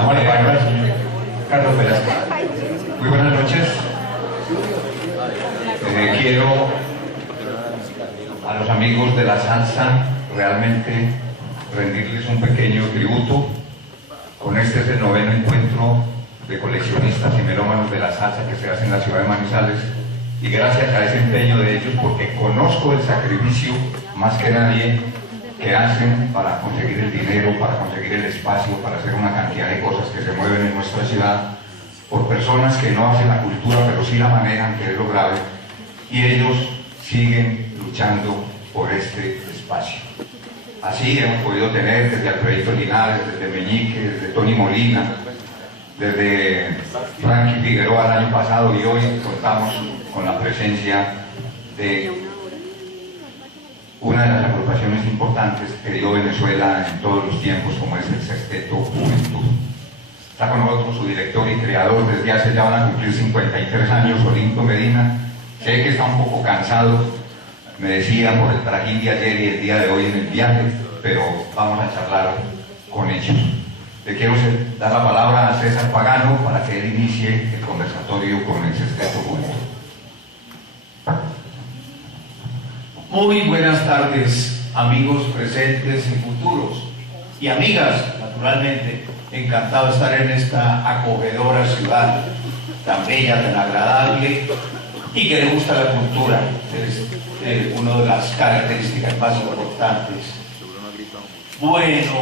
Damos la palabra al señor Carlos Velasco. Muy buenas noches. Quiero a los amigos de la salsa realmente rendirles un pequeño tributo. Con este es el 9º encuentro de coleccionistas y melómanos de la salsa que se hace en la ciudad de Manizales, y gracias a ese empeño de ellos, porque conozco el sacrificio más que nadie que hacen para conseguir el dinero, para conseguir el espacio, para hacer una cantidad de cosas que se mueven en nuestra ciudad, por personas que no hacen la cultura, pero sí la manejan, que es lo grave, y ellos siguen luchando por este espacio. Así hemos podido tener desde Alfredito Linares, desde Meñique, desde Tony Molina, desde Frankie Figueroa el año pasado, y hoy contamos con la presencia de una de las agrupaciones importantes que dio Venezuela en todos los tiempos, como es el Sexteto Juventud. Está con nosotros su director y creador, desde hace ya van a cumplir 53 años, Olinto Medina. Sé que está un poco cansado, me decía, por el trajín de ayer y el día de hoy en el viaje, pero vamos a charlar con ellos. Le quiero dar la palabra a César Pagano para que él inicie el conversatorio con el Sexteto Juventud. Muy buenas tardes, amigos presentes y futuros, y amigas, naturalmente. Encantado de estar en esta acogedora ciudad, tan bella, tan agradable, y que le gusta la cultura. Es una de las características más importantes. Bueno,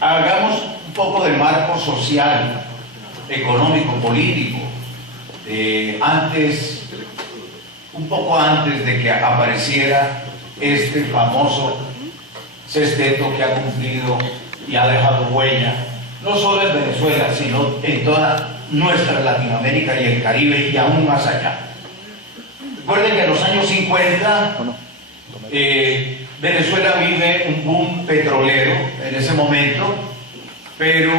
hagamos un poco de marco social, económico, político. Un poco antes de que apareciera este famoso sexteto que ha cumplido y ha dejado huella, no solo en Venezuela, sino en toda nuestra Latinoamérica y el Caribe y aún más allá. Recuerden que en los años 50 Venezuela vive un boom petrolero en ese momento, pero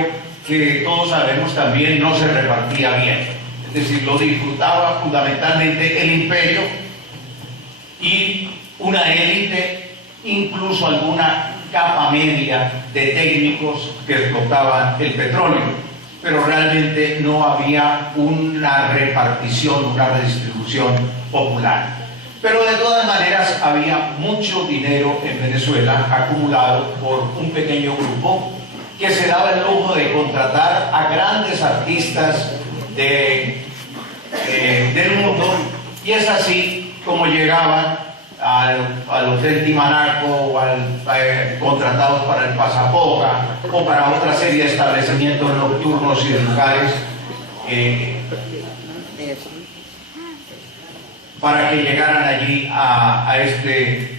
que todos sabemos también no se repartía bien. Es decir, lo disfrutaba fundamentalmente el imperio y una élite, incluso alguna capa media de técnicos que explotaban el petróleo, pero realmente no había una repartición, una redistribución popular. Pero de todas maneras había mucho dinero en Venezuela acumulado por un pequeño grupo que se daba el lujo de contratar a grandes artistas del mundo, y es así como llegaban al Hotel Timanaco o contratados para el Pasapoca o para otra serie de establecimientos nocturnos y de lugares para que llegaran allí a este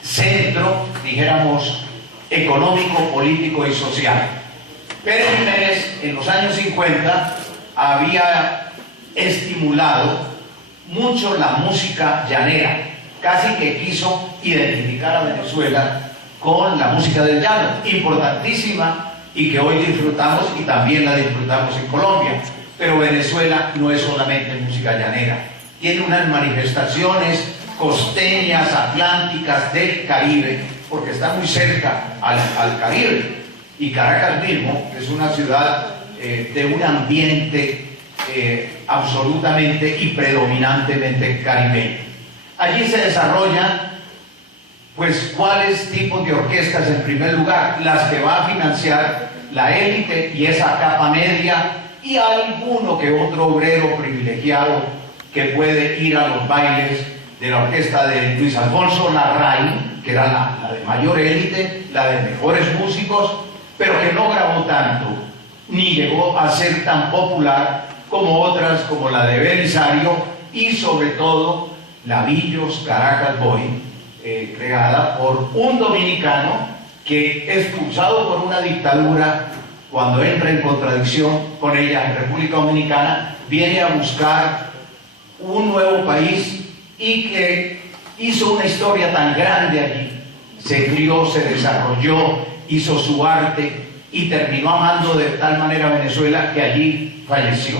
centro, dijéramos, económico, político y social. Pérez Jiménez en los años 50 había estimulado mucho la música llanera, casi que quiso identificar a Venezuela con la música del llano, importantísima y que hoy disfrutamos y también la disfrutamos en Colombia. Pero Venezuela no es solamente música llanera, tiene unas manifestaciones costeñas, atlánticas, del Caribe, porque está muy cerca al Caribe, y Caracas mismo es una ciudad de un ambiente absolutamente y predominantemente caribeño. Allí se desarrollan, pues, ¿cuáles tipos de orquestas? En primer lugar, las que va a financiar la élite y esa capa media, y alguno que otro obrero privilegiado que puede ir a los bailes de la orquesta de Luis Alfonso Larraín, que era la de mayor élite, la de mejores músicos, pero que no grabó tanto, ni llegó a ser tan popular como otras, como la de Belisario y sobre todo la Villos Caracas Boy, creada por un dominicano que, expulsado por una dictadura, cuando entra en contradicción con ella en República Dominicana, viene a buscar un nuevo país y que hizo una historia tan grande allí. Se crió, se desarrolló, hizo su arte y terminó amando de tal manera a Venezuela que allí falleció.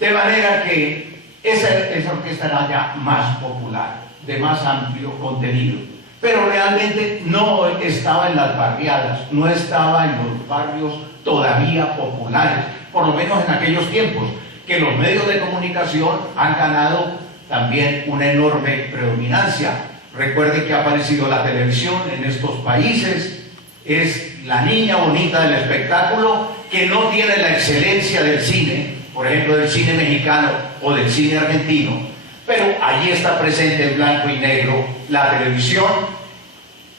De manera que esa orquesta era ya más popular, de más amplio contenido. pero realmente no estaba en las barriadas, no estaba en los barrios todavía populares, por lo menos en aquellos tiempos, que los medios de comunicación han ganado también una enorme predominancia. Recuerden que ha aparecido la televisión en estos países, es la niña bonita del espectáculo que no tiene la excelencia del cine, por ejemplo del cine mexicano o del cine argentino, pero allí está presente en blanco y negro la televisión,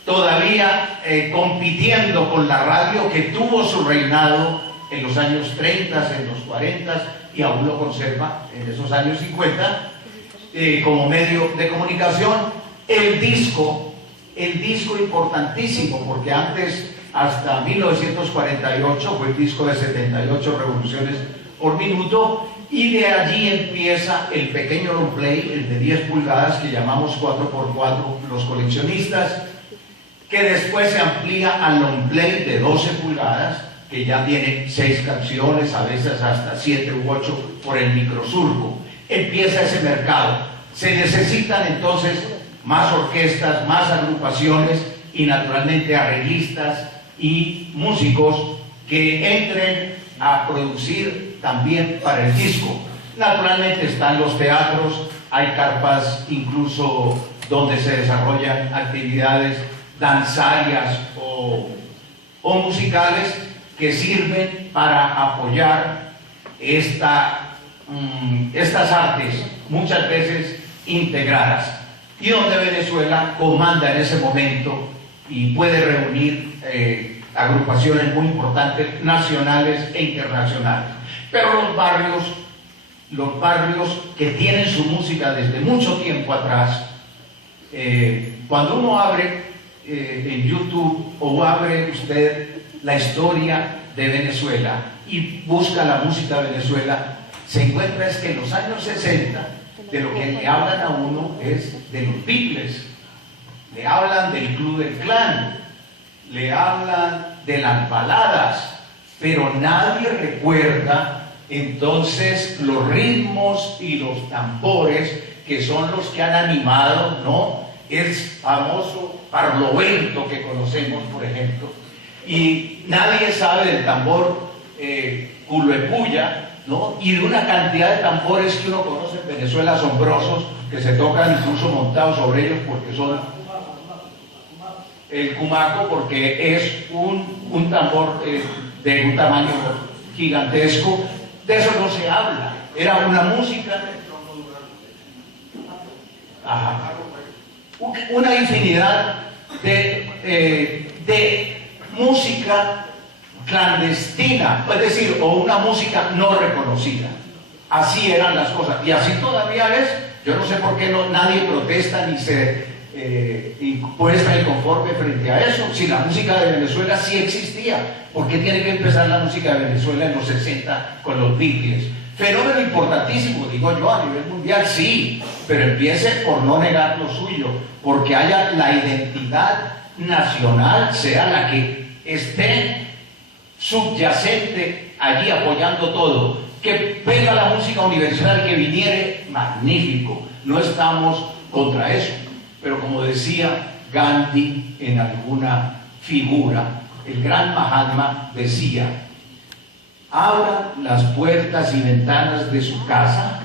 todavía compitiendo con la radio que tuvo su reinado en los años 30, en los 40 y aún lo conserva en esos años 50 como medio de comunicación. El disco importantísimo, porque antes, hasta 1948, fue el disco de 78 revoluciones por minuto, y de allí empieza el pequeño long play, el de 10 pulgadas, que llamamos 4x4 los coleccionistas, que después se amplía al long play de 12 pulgadas, que ya tiene 6 canciones, a veces hasta 7 u 8 por el microsurco. Empieza ese mercado. Se necesitan entonces más orquestas, más agrupaciones y naturalmente arreglistas y músicos que entren a producir también para el disco. Naturalmente están los teatros, hay carpas incluso donde se desarrollan actividades danzarias o musicales que sirven para apoyar estas artes, muchas veces integradas, y donde Venezuela comanda en ese momento y puede reunir agrupaciones muy importantes nacionales e internacionales. Pero los barrios que tienen su música desde mucho tiempo atrás, cuando uno abre en YouTube o abre usted la historia de Venezuela y busca la música de Venezuela, se encuentra es que en los años 60 de lo que le hablan a uno es de los Beatles, le hablan del Club del Clan, le hablan de las baladas, pero nadie recuerda entonces los ritmos y los tambores que son los que han animado, ¿no?, el famoso Barlovento que conocemos, por ejemplo, y nadie sabe del tambor Culoepuya, ¿no?, y de una cantidad de tambores que uno conoce en Venezuela asombrosos, que se tocan incluso montados sobre ellos, porque son el cumaco, porque es un tambor de un tamaño gigantesco. De eso no se habla, era una música, una infinidad de música clandestina, es decir, o una música no reconocida. Así eran las cosas, y así todavía es. Yo no sé por qué nadie protesta ni se puesta inconforme frente a eso. Si la música de Venezuela sí existía, ¿por qué tiene que empezar la música de Venezuela en los 60 con los Beatles? Fenómeno importantísimo, digo yo, a nivel mundial, sí, pero empiece por no negar lo suyo, porque haya la identidad nacional, sea la que esté subyacente allí apoyando todo, que venga la música universal, que viniere, magnífico, no estamos contra eso, pero como decía Gandhi en alguna figura, el gran Mahatma decía: abra las puertas y ventanas de su casa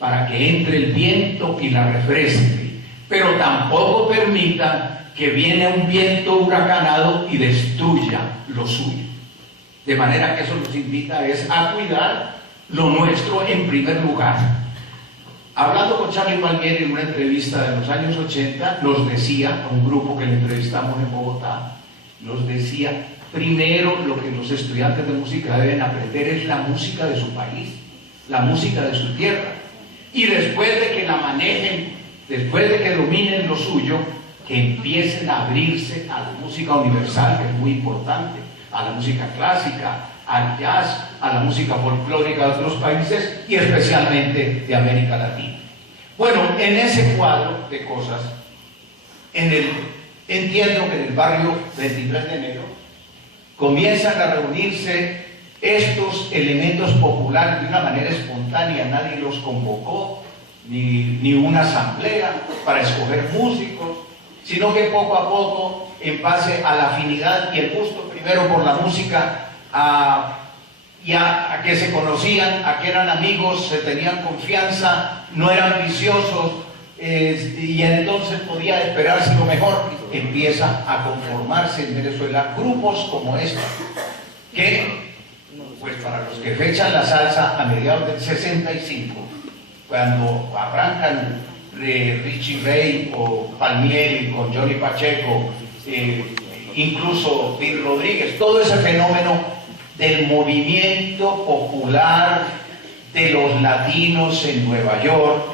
para que entre el viento y la refresque, pero tampoco permita que viene un viento huracanado y destruya lo suyo. De manera que eso nos invita a cuidar lo nuestro en primer lugar. Hablando con Charly Palmieri en una entrevista de los años 80, nos decía, a un grupo que le entrevistamos en Bogotá, nos decía: primero, lo que los estudiantes de música deben aprender es la música de su país, la música de su tierra, y después de que la manejen, después de que dominen lo suyo, que empiecen a abrirse a la música universal, que es muy importante, a la música clásica, al jazz, a la música folclórica de otros países y especialmente de América Latina. Bueno, en ese cuadro de cosas, entiendo que en el barrio 23 de enero comienzan a reunirse estos elementos populares de una manera espontánea, nadie los convocó, ni una asamblea para escoger músicos, sino que poco a poco, en base a la afinidad y el gusto primero por la música, a que se conocían, a que eran amigos, se tenían confianza, no eran viciosos, y entonces podía esperarse lo mejor, empieza a conformarse en Venezuela grupos como este, que, pues para los que fechan la salsa a mediados del 65, cuando arrancan Richie Ray o Palmieri con Johnny Pacheco, incluso Bill Rodríguez, todo ese fenómeno del movimiento popular de los latinos en Nueva York,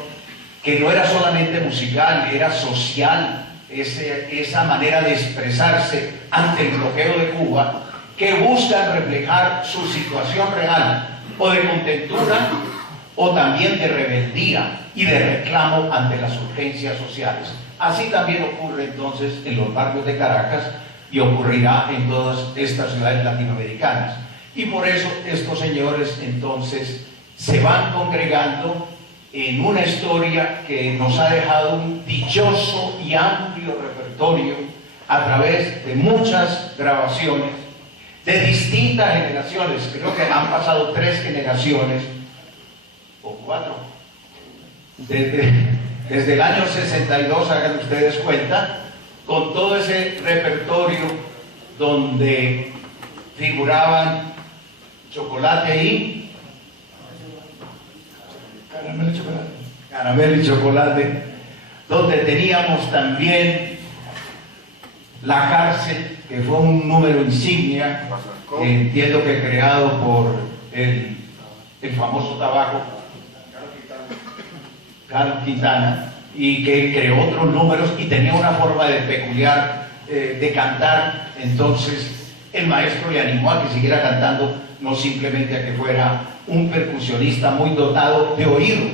que no era solamente musical, era social, esa manera de expresarse ante el bloqueo de Cuba, que buscan reflejar su situación real, o de contentura, o también de rebeldía y de reclamo ante las urgencias sociales. Así también ocurre entonces en los barrios de Caracas y ocurrirá en todas estas ciudades latinoamericanas. Y por eso estos señores entonces se van congregando en una historia que nos ha dejado un dichoso y amplio repertorio a través de muchas grabaciones de distintas generaciones. Creo que han pasado 3 generaciones o 4 desde el año 62, hagan ustedes cuenta, con todo ese repertorio donde figuraban Chocolate y Caramelo y Chocolate, donde teníamos también La Cárcel, que fue un número insignia, entiendo que creado por el famoso tabaco Carlos Quintana, y que creó otros números y tenía una forma de peculiar de cantar. Entonces el maestro le animó a que siguiera cantando, no simplemente a que fuera un percusionista muy dotado de oído,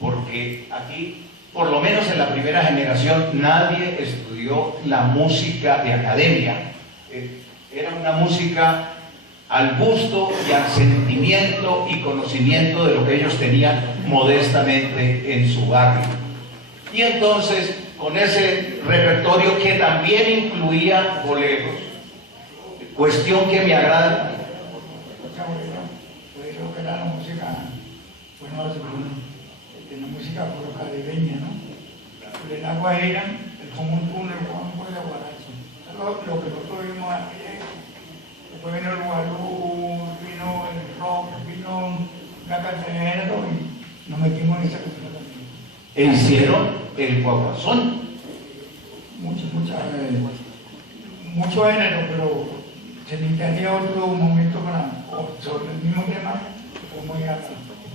porque aquí, por lo menos en la primera generación, nadie estudió la música de academia. Era una música al gusto y al sentimiento y conocimiento de lo que ellos tenían modestamente en su barrio. Y entonces, con ese repertorio que también incluía boleros, cuestión que me agrada. Que era la música, bueno, la música afrocaribeña, ¿no? El agua era el común túnel, el común de Guaracho. Lo que nosotros vimos aquí, después vino el guarú, vino el rock, vino la cartera y nos metimos en esa cultura también. E hicieron el guaguazón. Mucho género, pero se necesitaría otro momento sobre el mismo tema.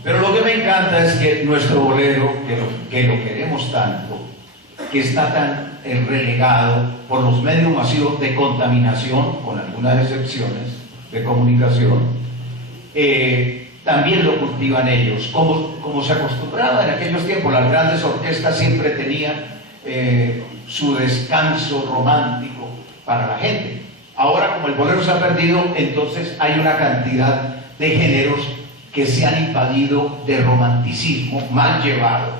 Pero lo que me encanta es que nuestro bolero, que lo queremos tanto, que está tan relegado por los medios masivos de contaminación, con algunas excepciones de comunicación, también lo cultivan ellos, como se acostumbraba en aquellos tiempos. Las grandes orquestas siempre tenían su descanso romántico para la gente. Ahora, como el bolero se ha perdido, entonces hay una cantidad de géneros que se han invadido de romanticismo mal llevado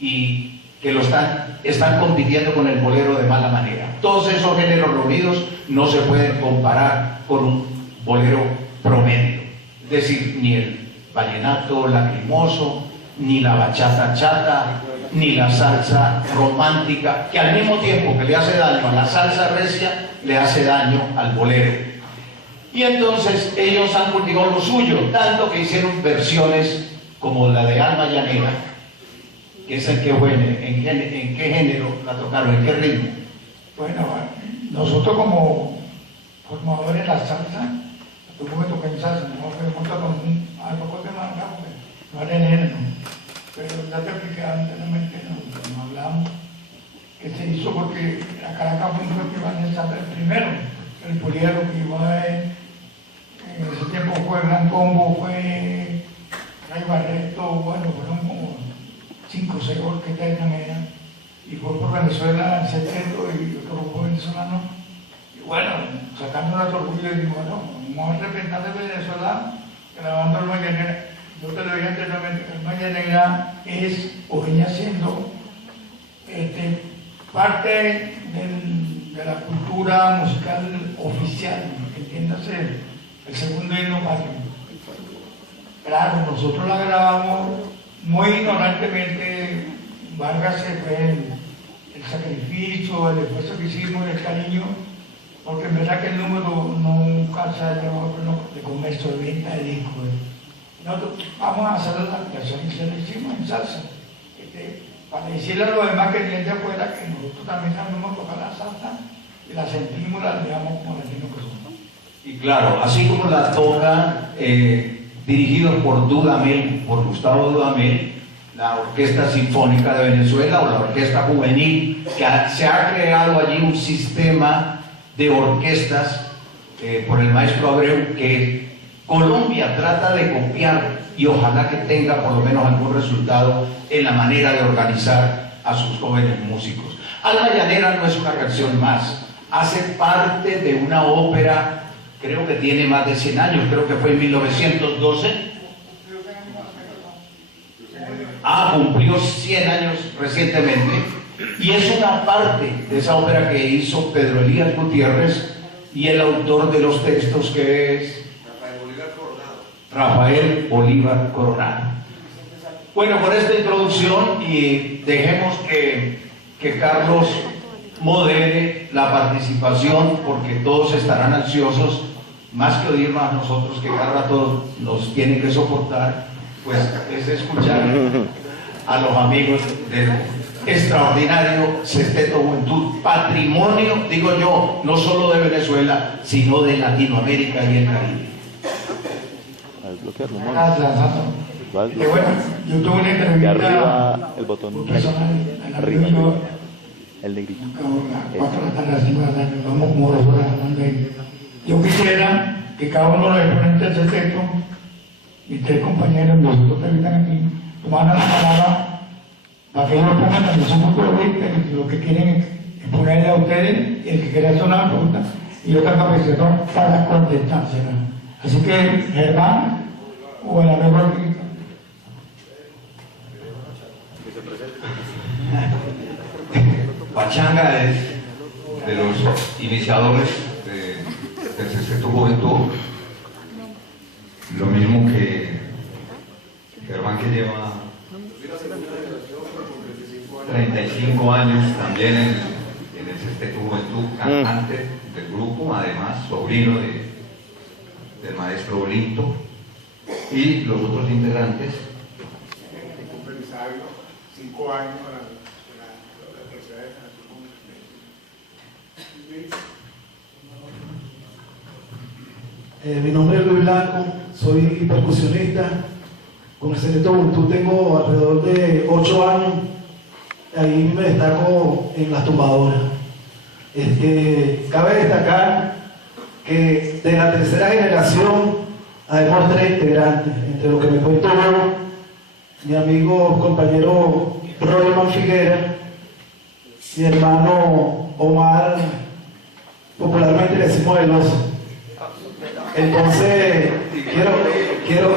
y que lo están compitiendo con el bolero de mala manera. Todos esos géneros reunidos no se pueden comparar con un bolero promedio. Es decir, ni el vallenato lacrimoso, ni la bachata chata, ni la salsa romántica, que al mismo tiempo que le hace daño a la salsa recia, le hace daño al bolero. Y entonces ellos han cultivado lo suyo, tanto que hicieron versiones como la de Alma Llanera, que es el que huele. ¿En qué género la tocaron? ¿En qué ritmo? Bueno, nosotros como formadores de la salsa, tuvimos que tocar en salsa, no podemos tocar con algo de manga, no era el género. Pero ya te expliqué anteriormente, nos hablamos, que se hizo porque la Caracas fue un festival de salsa el primero, el Poliero que iba en ese tiempo fue Gran Combo, fue Ray Barreto, bueno, fueron como 5 o 6 orquestas también, y fue por Venezuela el secreto y otro grupo venezolano, y bueno, sacando una tortuga y digo, bueno, vamos a representar de Venezuela grabando Alma Llanera. Yo te lo dije anteriormente, que Alma Llanera es, o venía siendo, parte de la cultura musical oficial, entiéndase, el segundo himno patrio. Claro, nosotros la grabamos muy ignorantemente, válgase el sacrificio, el esfuerzo que hicimos, el cariño, porque en verdad que el número nunca salió de comercio, de venta de discos. Nosotros vamos a hacer la aplicación y se la hicimos en salsa. Para decirle a los demás que vienen de afuera que nosotros también sabemos tocar la salsa y la sentimos, la digamos como latinos que somos. Y claro, así como la toca dirigido por Dudamel, por Gustavo Dudamel, la Orquesta Sinfónica de Venezuela o la Orquesta Juvenil, que se ha creado allí un sistema de orquestas por el maestro Abreu que Colombia trata de copiar y ojalá que tenga por lo menos algún resultado en la manera de organizar a sus jóvenes músicos. Alma Llanera no es una canción más, hace parte de una ópera, creo que tiene más de 100 años, creo que fue en 1912. Cumplió 100 años recientemente, y es una parte de esa ópera que hizo Pedro Elías Gutiérrez, y el autor de los textos que es Rafael Bolívar Coronado. Bueno, con esta introducción y dejemos que Carlos modere la participación, porque todos estarán ansiosos, más que oírnos a nosotros, que cada rato nos tienen que soportar, pues es escuchar a los amigos del extraordinario Sexteto Juventud, patrimonio, digo yo, no solo de Venezuela, sino de Latinoamérica y el Caribe. Bueno, yo tuve una entrevista. Y arriba el botón personal, arriba, el negrito. A 4 de la tarde, a 5 de la tarde, vamos como 2 horas hablando ahí. Yo quisiera que cada uno de los exponentes del sexteto, mis 3 compañeros, nosotros que están aquí, tomaran la palabra para que ellos pongan también su punto de vista, y lo que quieren es ponerle a ustedes, y el que quiera hacer una pregunta, y otra capacitación para contestársela. Así que, Germán, o el amigo aquí. Pachanga es de los iniciadores del Sexteto Juventud, lo mismo que Germán, que lleva 35 años también en el Sexteto Juventud, cantante del grupo, además sobrino del maestro Olinto, y los otros integrantes. Un Belisario, 5 años para la tercera generación. Mi nombre es Luis Blanco, soy percusionista. Con el Sexteto Juventud tengo alrededor de 8 años. Ahí me destaco en las tumbadoras. Cabe destacar que de la tercera generación habemos 3 integrantes, entre los que me cuento yo, mi amigo, compañero Royman Figuera, mi hermano Omar, popularmente le decimos el oso. Entonces, quiero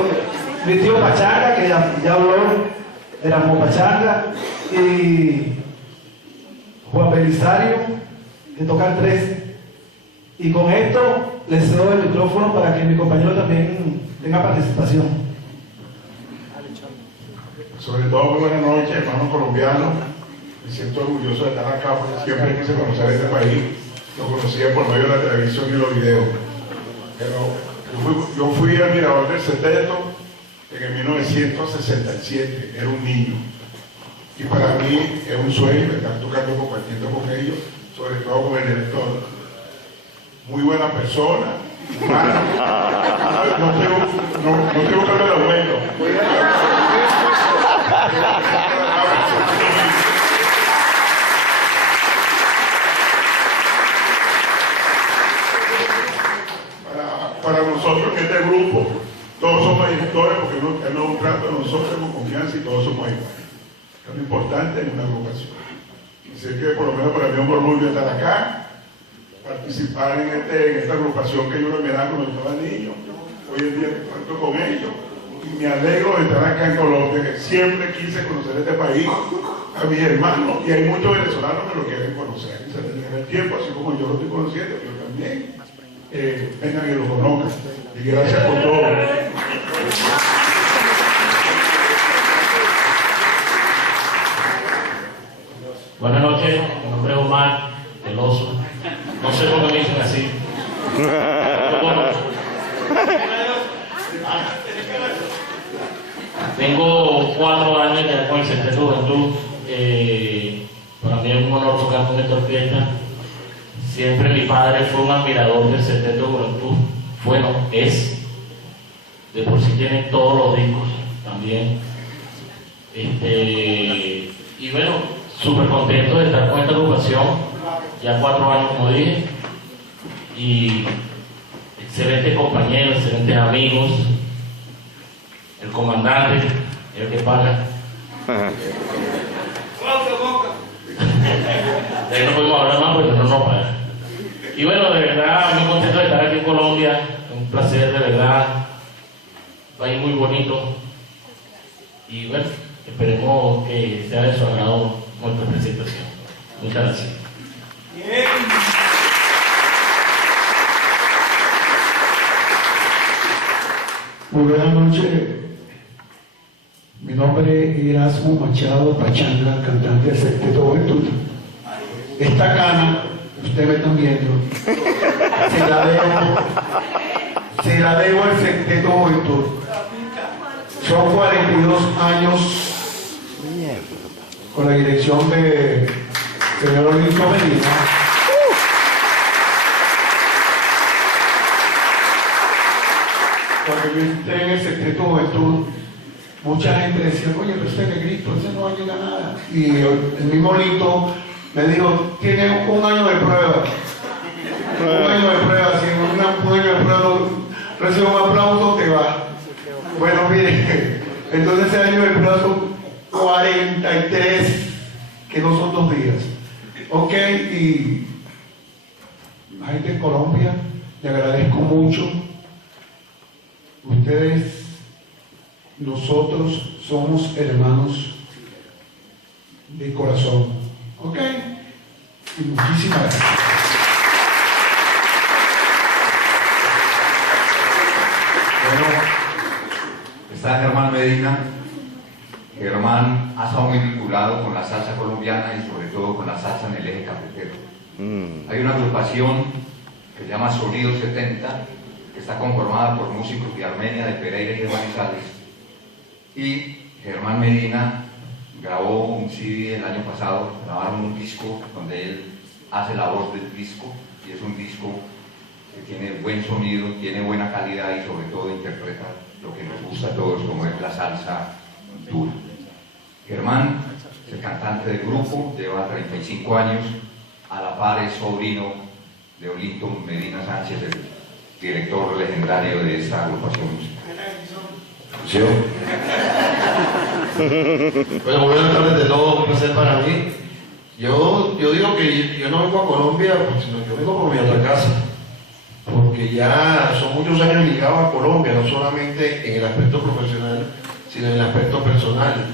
mi tío Pachanga, que ya habló, éramos Pachanga, y Juan Belisario, que tocan 3. Y con esto les cedo el micrófono para que mi compañero también tenga participación. Sobre todo, muy buenas noches, hermanos colombianos. Me siento orgulloso de estar acá porque siempre quise conocer este país. Lo conocía por medio de la televisión y los videos. Pero yo fui admirador del Sexteto en 1967, era un niño. Y para mí es un sueño estar tocando, compartiendo con ellos, sobre todo con el director. Muy buena persona, humana. No tengo que hablar de aumento. Para nosotros en este grupo, todos somos directores porque él nos trata a nosotros con confianza y todos somos iguales. Es lo importante en una agrupación. Así que por lo menos para mí es un orgullo estar acá, participar en esta agrupación que yo lo miraba cuando estaba niño. Hoy en día cuento con ellos y me alegro de estar acá en Colombia, que siempre quise conocer este país, a mis hermanos, y hay muchos venezolanos que lo quieren conocer. Y se les deja el tiempo, así como yo lo estoy conociendo, yo también. Vengan y lo conozcan. Y gracias por todo. Buenas noches, mi nombre es Omar, el oso. No sé por qué me dicen así. Tengo 4 años ya con el Centro de Juventud. Para mí es un honor tocar con esta orquesta. Siempre mi padre fue un admirador del Centro de Juventud. Bueno, es. De por sí tiene todos los discos también. Y bueno, súper contento de estar con esta agrupación. Ya 4 años, como dije. Y excelentes compañeros, excelentes amigos. El comandante, el que paga. De ahí no podemos hablar más porque no nos paga. Y bueno, de verdad, muy contento de estar aquí en Colombia. Un placer, de verdad. Un país muy bonito. Y bueno, esperemos que sea de su agrado nuestra presentación. Muchas gracias. Muy buenas noches. Mi nombre es Erasmo Machado Pachanga, cantante del Sexteto Juventud. Esta cana, ustedes me están viendo, se la debo al Sexteto Juventud. Son 42 años con la dirección de señor Olinto Medina. Cuando yo entré en el Sexteto Juventud, mucha gente decía, oye, pero usted que Cristo, ese no llega a nada. Y el mismo Lito me dijo, tiene un año de prueba. Un año de prueba, si en un año de prueba recibe un aplauso, te va. Bueno, mire, entonces ese año de prueba son 43, que no son 2 días. Ok, y la gente en Colombia, le agradezco mucho. Ustedes, nosotros somos hermanos de corazón, ¿ok? Y muchísimas gracias. Bueno, está Germán Medina. Germán ha estado muy vinculado con la salsa colombiana y sobre todo con la salsa en el eje cafetero. Hay una agrupación que se llama Sonido 70, que está conformada por músicos de Armenia, de Pereira y de Manizales. Y Germán Medina grabó un CD el año pasado, grabaron un disco donde él hace la voz del disco, y es un disco que tiene buen sonido, tiene buena calidad y sobre todo interpreta lo que nos gusta a todos, como es la salsa dura. Germán es el cantante del grupo, lleva 35 años, a la par es sobrino de Olinto Medina Sánchez, el director legendario de esta agrupación musical. Bueno, muy buenas tardes de todo, un placer para mí. Yo digo que yo no vengo a Colombia, sino yo vengo por mi otra casa, porque ya son muchos años ligados a Colombia, no solamente en el aspecto profesional, sino en el aspecto personal.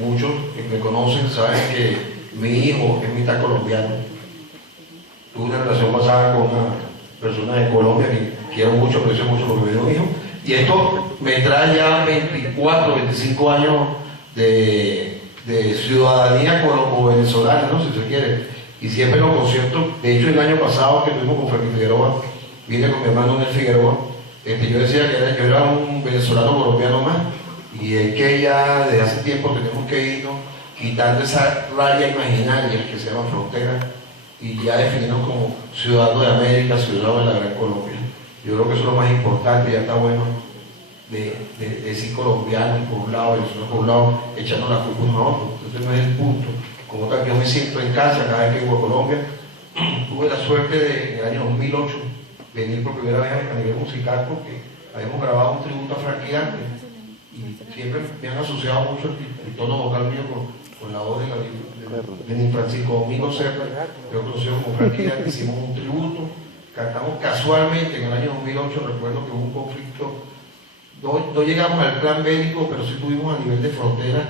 Muchos que me conocen saben que mi hijo es mitad colombiano. Tuve una relación pasada con una persona de Colombia que quiero mucho, aprecio mucho porque me dio un hijo. Y esto me trae ya 24, 25 años de ciudadanía colombo-venezolana, ¿no? Si se quiere. Y siempre los conciertos, de hecho el año pasado que tuvimos con Fermín Figueroa, vine con mi hermano Nel Figueroa, yo decía que yo era un venezolano colombiano más, y es que ya desde hace tiempo tenemos que irnos quitando esa raya imaginaria que se llama frontera, y ya definirnos como ciudadanos de América, ciudadanos de la Gran Colombia. Yo creo que eso es lo más importante, ya está bueno de decir colombiano por un lado, venezolano por un lado, echando la culpa uno a otro. Entonces no es el punto. Como tal, yo me siento en casa cada vez que voy a Colombia. Tuve la suerte de, en el año 2008, venir por primera vez a nivel musical porque habíamos grabado un tributo a Frankie Antes. Y siempre me han asociado mucho el tono vocal mío con la voz de Francisco Domingo Serra, yo conocido como Frankie Antes, hicimos un tributo. Cantamos casualmente en el año 2008, recuerdo que hubo un conflicto, no llegamos al plan bélico, pero sí tuvimos a nivel de frontera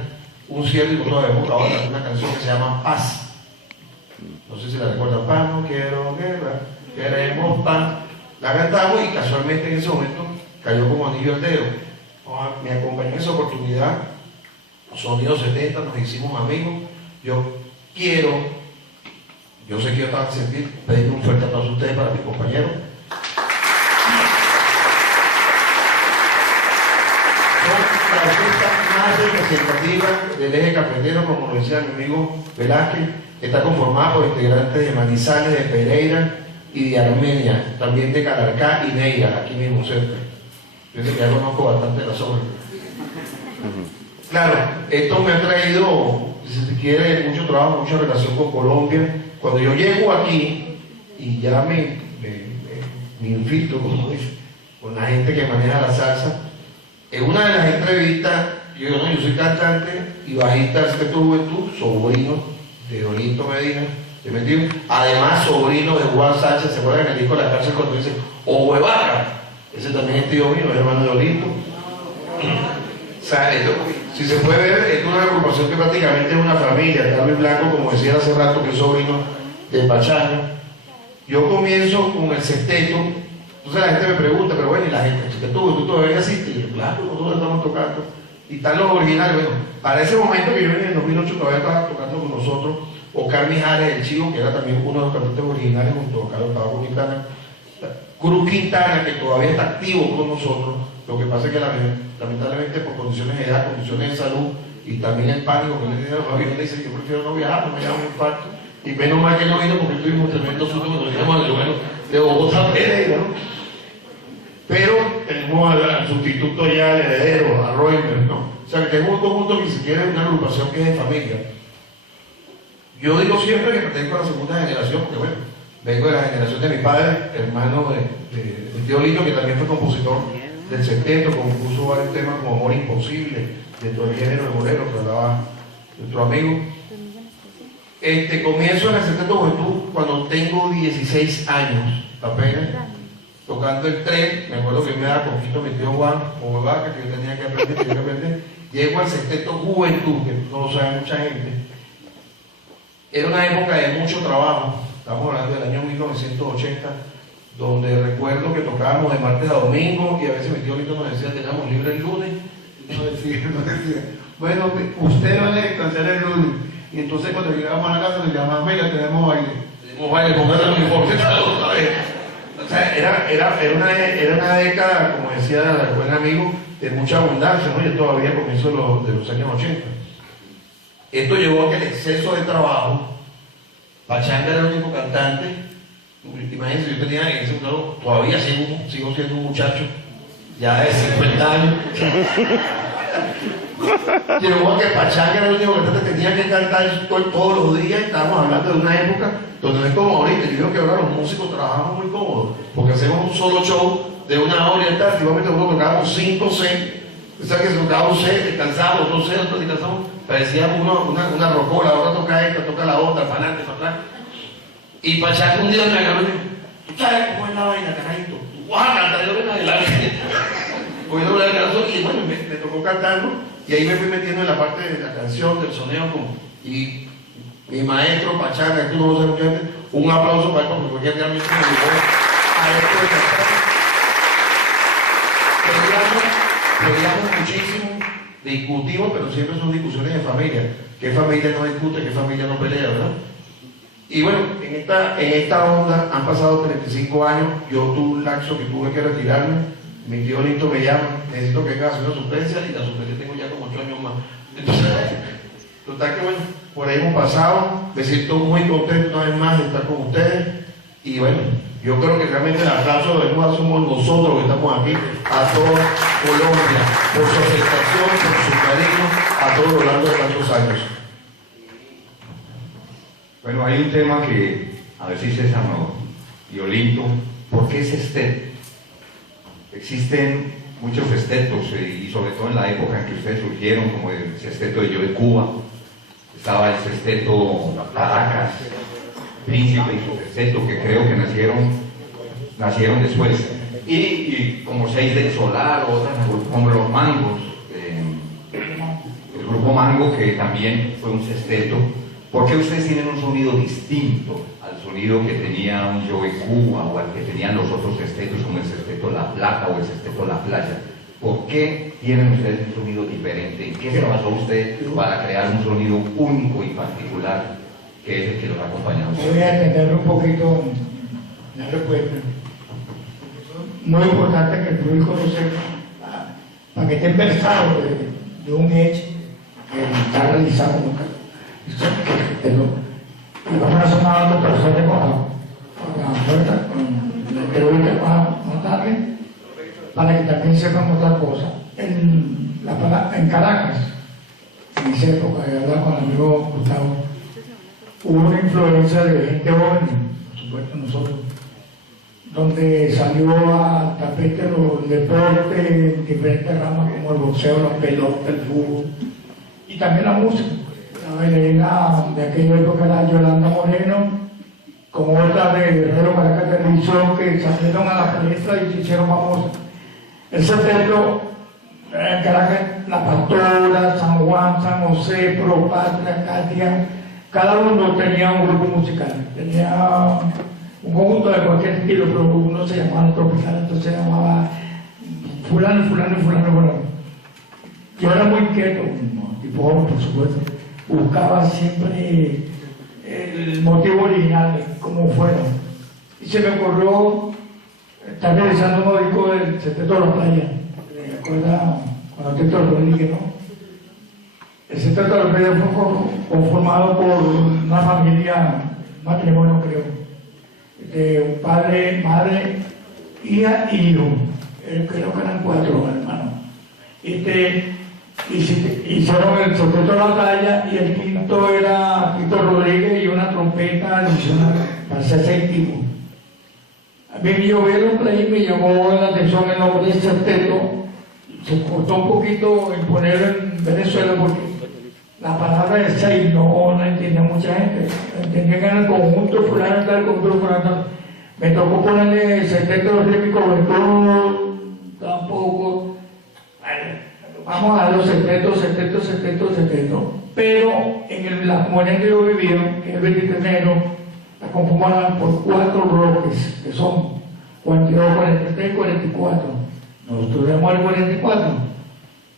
un cierto, y nosotros habíamos grabado una canción que se llama Paz. No sé si la recuerdan. Paz, no quiero guerra, queremos paz. La cantamos y casualmente en ese momento cayó como anillo al dedo. Me acompañó en esa oportunidad, Sonido 70, nos hicimos amigos. Yo sé que yo estaba sentir, pedirle un fuerte aplauso a ustedes para mis compañeros. Son la orquesta más representativa del eje cafetero, como lo decía mi amigo Velázquez. Está conformada por integrantes de Manizales, de Pereira y de Armenia, también de Calarcá y Neira, aquí mismo cerca. Yo sé que ya conozco bastante la zona. Claro, esto me ha traído, si se quiere, mucho trabajo, mucha relación con Colombia. Cuando yo llego aquí y ya me infiltro, como dice, con la gente que maneja la salsa, en una de las entrevistas, yo soy cantante y bajista de Sexteto Juventud, sobrino de Olito Medina, además sobrino de Juan Sánchez. ¿Se acuerdan en el disco de La Cárcel cuando dice "O Huevaca"? Ese también es tío mío, es hermano de Olito. O sea, esto, si se puede ver, es una agrupación que prácticamente es una familia. Carmen Blanco, como decía hace rato, que es sobrino de Pachanga. Yo comienzo con el sexteto. Entonces la gente me pregunta, pero bueno, ¿y la gente? ¿Tú todavía asistes? Y yo, claro, nosotros estamos tocando. Y están los originales. Bueno, para ese momento que yo en el 2008 todavía estaba tocando con nosotros, Oscar Mijares, el Chivo, que era también uno de los cantantes originales junto a Carlos Tabaco Quintana. Cruz Quintana, que todavía está activo con nosotros. Lo que pasa es que lamentablemente por condiciones de edad, condiciones de salud y también el pánico que le tiene a los aviones, dice que yo prefiero no viajar, no me llamo un infarto. Y menos mal que no vino porque tuvimos tremendo susto cuando llegamos al aeropuerto de Bogotá, Pereira, ¿no? Pero tenemos al sustituto ya, al heredero, a Roymer, ¿no? O sea, que tenemos un conjunto que ni siquiera es una agrupación que es de familia. Yo digo siempre que pertenezco a la segunda generación, porque bueno, vengo de la generación de mi padre, hermano de tío Lito, que también fue compositor del sexteto, compuso varios temas como Amor Imposible, dentro del género de bolero que hablaba nuestro amigo. Comienzo en el Sexteto Juventud cuando tengo 16 años, apenas, tocando el tren. Me acuerdo que me daba poquito mi tío Juan, o Huevaca, que yo tenía que aprender, Llego al Sexteto Juventud, que no lo sabe mucha gente. Era una época de mucho trabajo, estamos hablando del año 1980, donde recuerdo que tocábamos de martes a domingo y a veces mi tío Lito nos decía, teníamos libre el lunes. Y nos decía, bueno, usted va a descansar el lunes. Y entonces cuando llegábamos a la casa nos llamaban, mira, tenemos baile. Tenemos baile, póngale el uniforme otra vez. O sea, era una década, como decía el buen amigo, de mucha abundancia, ¿no? Yo todavía comienzo de los años 80. Esto llevó a que el exceso de trabajo, Pachanga era el único cantante. Imagínense, yo tenía en ese momento, todavía sigo siendo un muchacho, ya de 50 años. Llegó a que Pachanga era el único cantante que tenía que cantar todos los días. Estábamos hablando de una época donde no es como ahorita. Yo creo que ahora los músicos trabajamos muy cómodos, porque hacemos un solo show de una hora y tal. Antiguamente nosotros tocábamos 5 o 6. O sea que se tocaba un set, descansamos, otro set, otro descansamos. Parecíamos una rocola, ahora toca esta, toca la otra, para adelante, para atrás. Y Pachanga un día me agarró y me dijo, ¿tú sabes cómo es la vaina, carajito? Tú vas a cantar, yo ven adelante. Pues yo no le alcanzó y bueno, me tocó cantarlo. Y ahí me fui metiendo en la parte de la canción, del soneo, y mi maestro Pachanga, que tú no lo sabes mucha gente, un aplauso para él, porque realmente me ayudó a esto de cantar. Peleamos muchísimo, discutimos, pero siempre son discusiones de familia. ¿Qué familia no discute, qué familia no pelea, verdad? Y bueno, en esta onda han pasado 35 años, yo tuve un lapso que tuve que retirarme, mi tío Lito me llama, necesito que hagas una suplencia, y la suplencia tengo ya como 8 años más. Entonces, total que bueno, por ahí hemos pasado, me siento muy contento una vez más de estar con ustedes, y bueno, yo creo que realmente el aplauso lo debemos dar somos nosotros que estamos aquí, a toda Colombia, por su aceptación, por su cariño, a todo lo largo de tantos años. Bueno, hay un tema que, a ver si César y Olinto, ¿por qué sexteto? Existen muchos sextetos, y sobre todo en la época en que ustedes surgieron, como el sexteto de Yo de Cuba, estaba el sexteto Caracas, Príncipe y su sexteto, que creo que nacieron después, y como 6 del Solar, otras como Los Mangos, Grupo Mango, que también fue un sexteto. ¿Por qué ustedes tienen un sonido distinto al sonido que tenía un Joey Cuba o al que tenían los otros sextetos, como el sexteto La Plata o el sexteto La Playa? ¿Por qué tienen ustedes un sonido diferente? ¿En qué se basó usted para crear un sonido único y particular, que es el que los ha acompañado? Voy a entender un poquito la respuesta. Muy importante que el público lo sepa, para que estén pensados de un hecho que está realizado. Y vamos a sonar a otras personas con la fuerza, con la entrevista más tarde, para que también sepan otra cosa. En Caracas, en esa época, de hablar con el amigo Gustavo, hubo una influencia de gente joven, por supuesto nosotros, donde salió a tapete los deportes en diferentes ramas como el boxeo, la pelota, el fútbol y también la música. La bailarina de aquella época era Yolanda Moreno, como otra de Guerrero Caracas Televisión, que salieron a la palestra y se hicieron famosas. El sexteto en Caracas, La Pastora, San Juan, San José, Propatria, Katia, cada uno tenía un grupo musical, tenía un conjunto de cualquier estilo, pero uno se llamaba tropical, entonces se llamaba fulano, fulano, fulano, fulano. Yo era muy inquieto, tipo joven, por supuesto, buscaba siempre el motivo original, como fuera. Y se me ocurrió estar realizando un disco del Sexteto de La Playa, ¿me acuerdas? Cuando Tito Rodríguez, ¿no? El Sexteto de La Playa fue conformado por una familia, matrimonio creo, de un padre, madre, hija y hijo. Creo que eran 4 hermanos. Hicieron el Sexteto de La Playa y el quinto era Tito Rodríguez y una trompeta adicional para ser séptimo. A mí yo vi el play y me llamó la atención el nombre del sexteto. Se costó un poquito en ponerlo en Venezuela porque la palabra de 6 no la entendía mucha gente. Entendían que era el conjunto fulano tal, conjunto fulano tal. Me tocó ponerle sexteto rítmico, tampoco. Vamos a los sextetos. Pero en la comunidad que yo vivía, que es el 23 de enero, la conformaban por 4 bloques, que son 42, 43, 44. Nosotros tenemos el 44.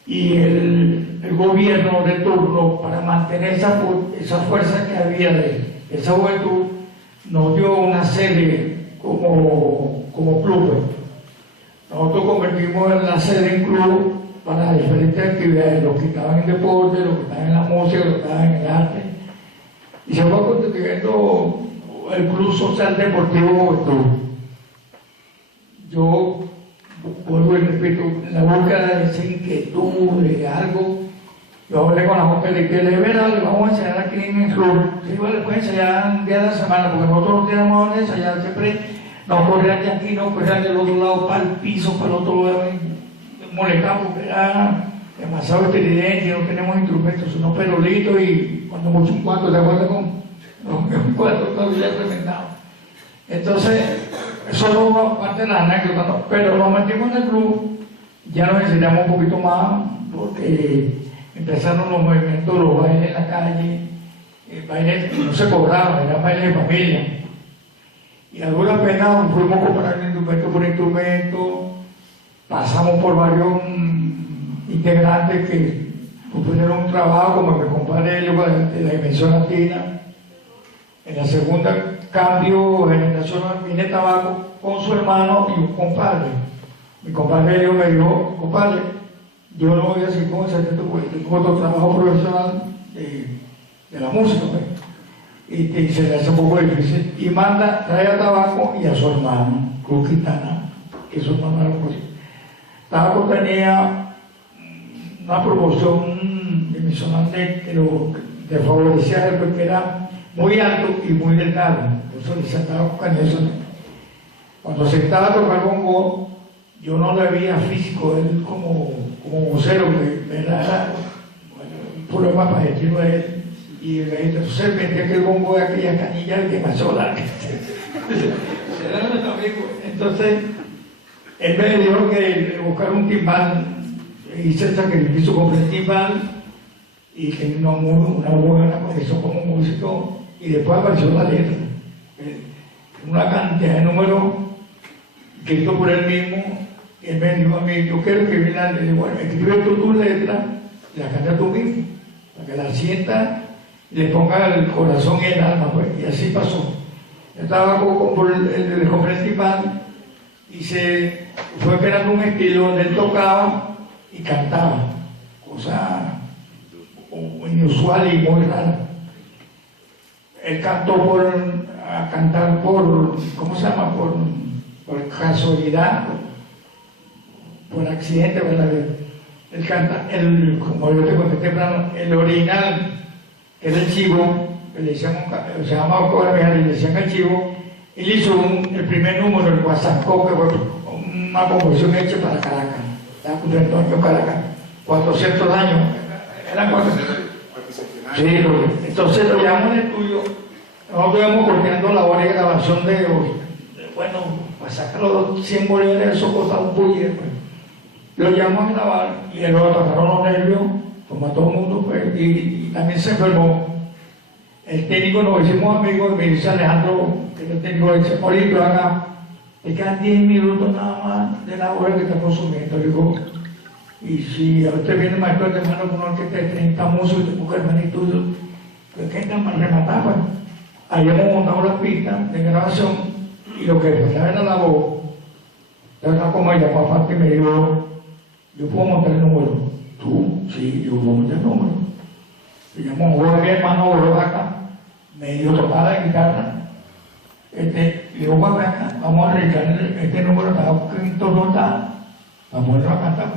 Y el gobierno de turno, para mantener esa fuerza que había de esa juventud, nos dio una sede como club. Nosotros convertimos en la sede en club para diferentes actividades, los que estaban en deporte, los que estaban en la música, los que estaban en el arte. Y se fue constituyendo el Club Social Deportivo Juventud. Yo vuelvo y repito, en la búsqueda de esa inquietud, de algo, yo hablé con la Junta de que le vamos a enseñar aquí en el club. Sí, bueno, pueden enseñar un día de la semana, porque nosotros no tenemos donde ensayar, siempre nos corrían de aquí, nos corrían del otro lado, para el piso, para el otro lado, molestamos, porque era demasiado estridente, no tenemos instrumentos, unos perolitos y cuando mucho un cuarto, ¿te acuerdas con un cuarto todavía reventado? Entonces, eso no fue parte de la anécdota, ¿no? Pero lo metimos en el club, ya nos enseñamos un poquito más, porque empezaron los movimientos, los bailes en la calle, bailes no se cobraban, eran bailes de familia. Y a duras penas fuimos comprando instrumento por instrumento, pasamos por varios integrantes que tuvieron un trabajo, como mi compadre Elio de la Dimensión Latina. En la segunda cambio generacional vine Tabaco con su hermano y un compadre. Mi compadre Elio me dijo, compadre, yo no voy a seguir con el sexteto porque tengo otro trabajo profesional de la música, ¿ves? Y se le hace un poco difícil. Y trae a Tabaco y a su hermano, Cruz Quintana, que su hermano era músico. Tabaco tenía una proporción dimensional que lo favorecía porque era muy alto y muy delgado. Por eso le sentaba con eso. Cuando se estaba a tocar bongo, yo no le veía físico, él como vocero, que era un problema para decirlo a él. Y entonces vendía que el bongo de aquella canilla es demasiado larga. Entonces, él me dijo que buscar un timbal, hice el sacrificio, compré el timbal y tenía una buena condición como músico, y después apareció la letra. Una cantidad de números escritos por él mismo, y él me dijo a mí, yo quiero escribir la letra. Bueno, escribe tú tu letra y la canta tú mismo, para que la sienta y le ponga el corazón y el alma, pues, y así pasó. Yo estaba por el festival y se fue creando un estilo donde él tocaba y cantaba, cosa inusual y muy rara. Él cantó a cantar por, ¿cómo se llama? Por casualidad, por accidente, ¿verdad? Él canta, como yo te conté temprano, el original, que era el chivo, que le decíamos, se llamaba Cobra y le decían el chivo. Él hizo el primer número, el Guasacó, que fue una composición hecha para Caracas. Estaba cumpliendo años Caracas, 400 años. Eran 400. Sí, entonces lo llamamos en el estudio. Nosotros íbamos coordinando la hora de grabación bueno, para sacar los 100 bolívares, eso costaba un puñet, pues. Lo llamamos a grabar y luego tocaron los nervios, como a todo el mundo, pues, y también se enfermó. El técnico, nos hicimos amigos, y me dice Alejandro, que es el técnico, dice, oye, acá, te quedan 10 minutos nada más de la hora que está consumiendo. Le digo, y si a usted viene maestro de mano con una orquesta de 30 músicos, te pongo el manito, que están más rematadas, pues. Ahí hemos montado la pista de grabación y lo que faltaba era la voz. Entonces, como ella, papá, que me dijo, yo puedo montar el número. ¿Tú? Sí, yo puedo montar el número. Y llamó a un joven, mi hermano, acá, me dio tocada la guitarra. Le digo, papá, acá, vamos a arreglar este número, está en todo nota, vamos a cantar.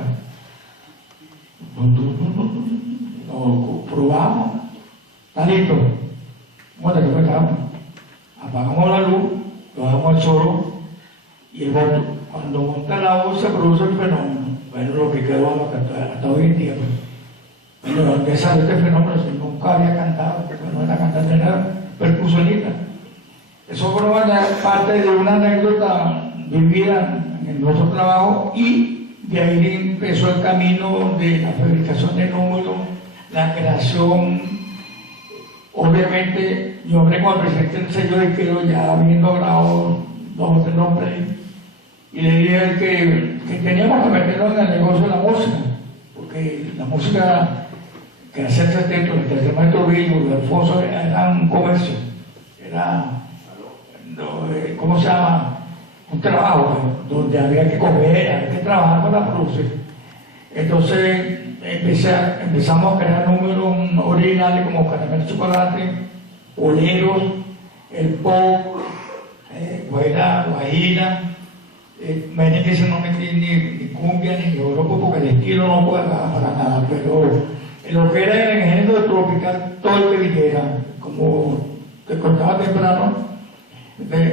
Lo probamos, está listo. Bueno, que empezamos. Apagamos la luz, lo damos al solo y el voto. Cuando monta la voz se produce el fenómeno. Bueno, lo que quedó hasta hoy en día. Pues. Bueno, empezar este fenómeno, si nunca había cantado, porque no era cantante, era percusionista. Eso fue parte de una anécdota vivida en nuestro trabajo y de ahí empezó el camino de la fabricación de números, la creación. Obviamente, yo hablé con el presidente del sello de Quero, ya habiendo grabado 2 o 3 nombres, y le dije que teníamos que meternos en el negocio de la música, porque la música que hacía el sexteto, el maestro Villo, el Alfonso, era un comercio, era, ¿cómo se llama? Un trabajo, donde había que comer, había que trabajar para producir. Entonces, empezamos a crear números originales como Caramelo de Chocolate, boleros, el pop, guajira, merengue no metí ni cumbia ni Europa porque el estilo no puede para nada, pero en lo que era el género de tropical, todo el que viniera, como te contaba temprano,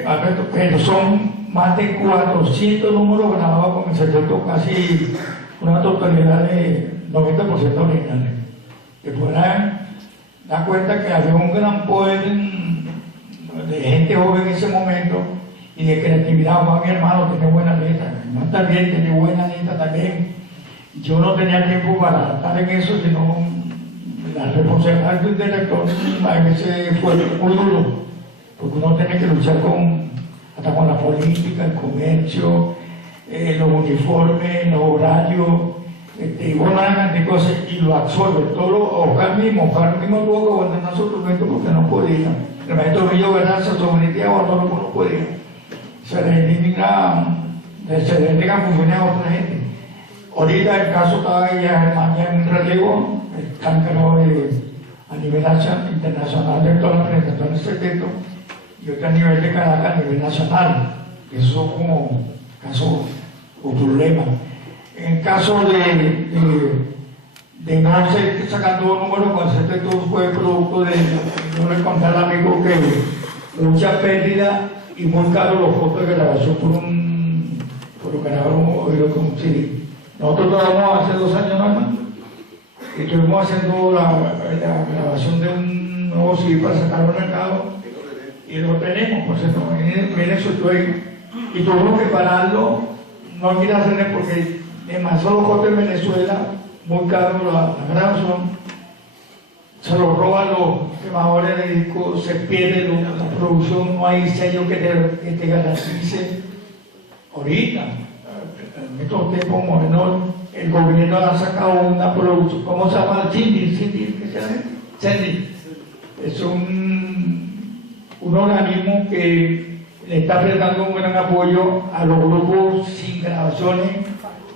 Alberto, que son más de 400 números grabados con el secreto, casi una totalidad de 90% originales. Que podrán dar cuenta que había un gran poder de gente joven en ese momento y de creatividad. Juan, mi hermano, tenía buena letra, mi hermano también tenía buena letra también. Yo no tenía tiempo para estar en eso, sino la responsabilidad del director a veces fue muy duro, porque uno tiene que luchar hasta con la política, el comercio, los uniformes, los horarios, y una de cosas, y lo absorbe. Todo Oscar mismo tuvo que abandonar su documento porque no podía. El maestro Villo Veraza, su unidad, abandonó porque no podía. Se le dedican funciones a otra gente. Ahorita el caso estaba ya en relevo, el cáncaro a nivel internacional de todas las presentaciones de secreto, y otro a nivel de Caracas a nivel nacional. Eso son como casos o problemas. En el caso de no ser sacando números con ese texto fue producto de, yo le conté al amigo que mucha pérdida y muy caro los costos de grabación por lo que grabaron oído con CD. Nosotros trabajamos hace 2 años nada más y estuvimos haciendo la grabación de un nuevo CD para sacarlo al mercado y lo tenemos, por cierto, en eso estoy y tuvimos que pararlo, no quiero hacerle porque demasiado corte en Venezuela, muy caro la grabación, se lo roban los quemadores de discos, se pierde la producción, no hay sello que te garantice. Ahorita, en estos tiempos modernos, el gobierno ha sacado una producción, ¿cómo se llama? CENDI. Es un organismo que le está prestando un gran apoyo a los grupos sin grabaciones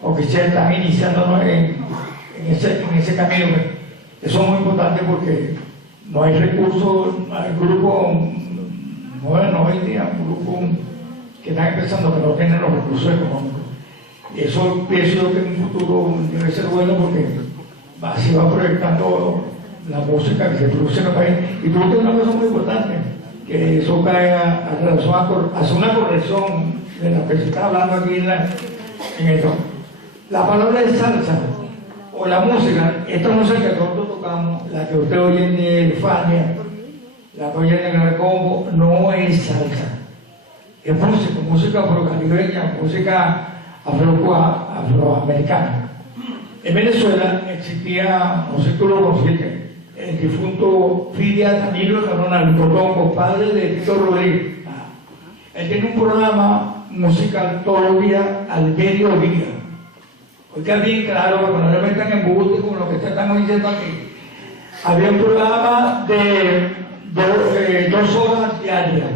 o que se están iniciando en ese camino. Eso es muy importante porque no hay recursos, no hay grupos, no hoy día, grupos que están empezando que no tienen los recursos económicos. Y eso pienso yo que en un futuro debe ser bueno porque así va proyectando la música que se produce en el país. Y tú tienes una cosa muy importante, que eso cae hace una corrección de la que se está hablando aquí en esto. La palabra de salsa o la música, esta música que nosotros tocamos, la que usted oye en Fania, la que oye en el Combo, no es salsa. Es música afrocaribeña, música afroamericana. En Venezuela existía, no sé si tú lo consigues, el difunto Fidia Danilo Canonal, compadre de Tito Rodríguez. Él tiene un programa musical todos los días al mediodía. Oiga bien claro, que no le metan en buste con lo que están diciendo aquí. Había un programa de 2 horas diarias.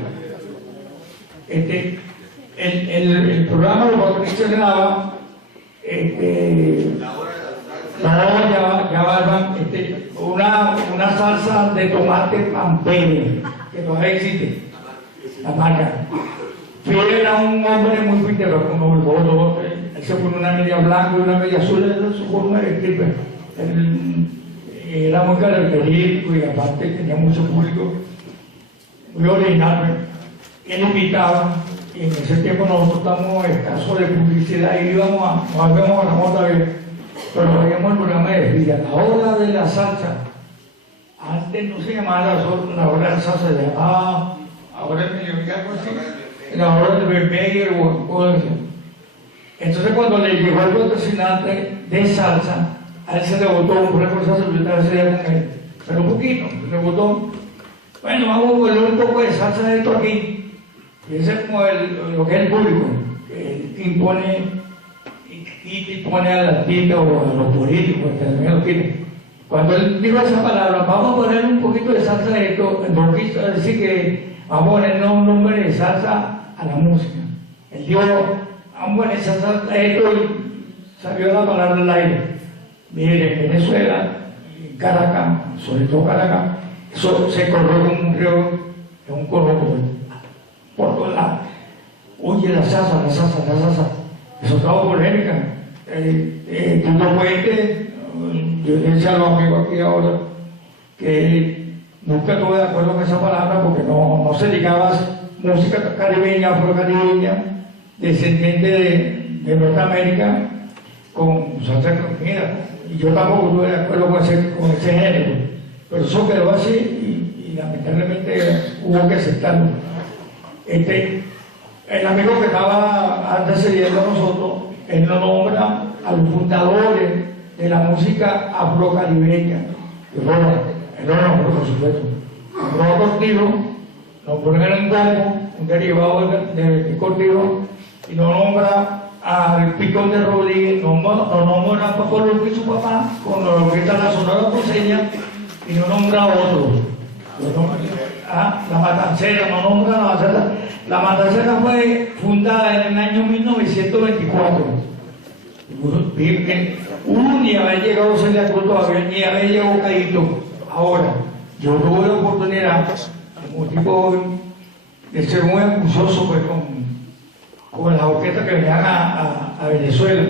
El programa lo que se graba, una salsa de tomate pampero, que todavía existe, la marca. Fidel era un hombre muy pintero, como el voto, él se pone una media blanca y una media azul, era su forma de vestir, él era muy característico y aparte tenía mucho público, muy original. Él invitaba, y en ese tiempo nosotros estábamos escasos de publicidad y íbamos a la mota bien, pero veíamos el programa de Fidia, la hora de la salsa. Antes no se llamaba la hora de la salsa, se llamaba ahora el mediodía, algo así, la hora del bebé o eso. Entonces cuando le llegó el patrocinante de salsa, a él se le botó un recurso secretario ese día con él, pero un poquito, le botó. Bueno, vamos a volver un poco de salsa de esto aquí. Y ese es como lo que es el público, que impone y pone al artista o a los políticos, que también lo quieren. Cuando él dijo esa palabra, vamos a poner un poquito de salsa de esto, no quiso decir que vamos a poner un nombre de salsa a la música. Él dijo, vamos a poner salsa a esto y salió la palabra al aire. Mire, en Venezuela, en Caracas, sobre todo Caracas, eso se corrió como un río, es un corro por todos lados. Oye, la salsa. Eso estaba polémica. Tito Puente, yo le decía a los amigos aquí ahora que nunca estuve de acuerdo con esa palabra porque no se ligaba música caribeña, afrocaribeña, descendiente de Norteamérica, con salsa extranjera. Y yo tampoco estuve de acuerdo con ese género. Pero eso quedó así y lamentablemente hubo que aceptarlo. El amigo que estaba antecediendo a nosotros, él nos nombra a los fundadores de la música afrocaribeña. Y bueno, él lo nombró, por supuesto. Nombró a Cortijo, nombró en Gombo, un derivado de Cortijo, y nos nombra al Picón de Rodríguez, nos nombra a Paco Luque y su papá, con lo que está en la Sonora Costeña, y no nombra a otros. La Matancera, no nombra a la Matancera. La Matancera fue fundada en el año 1924. Ni había llegado Celia Cruz todavía, ni había llegado Caíto. Ahora, yo tuve la oportunidad, como tipo de ser muy acucioso pues, con las orquestas que venían a Venezuela.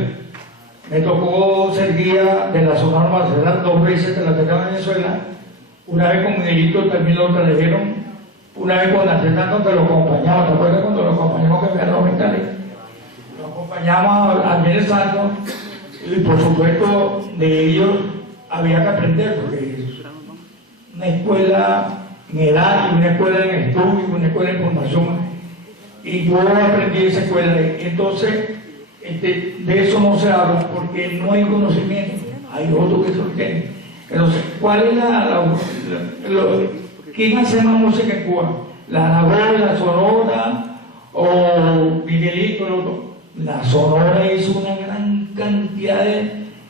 Me tocó ser guía de la Sonora Matancera 2 veces de la orquesta de Venezuela. Una vez con Miguelito también lo trajeron, una vez con la Fernando que lo acompañaba, ¿te acuerdas cuando lo acompañamos que venían los mentales? Lo acompañamos al Viernes Santo y por supuesto de ellos había que aprender porque es una escuela en edad y una escuela en estudio, una escuela en formación y yo aprendí esa escuela. Entonces de eso no se habla porque no hay conocimiento, hay otros que se lo tienen. Entonces, ¿cuál es quién hace más música en Cuba? ¿La Nagore, la Sonora o Miguelito? La Sonora hizo una gran cantidad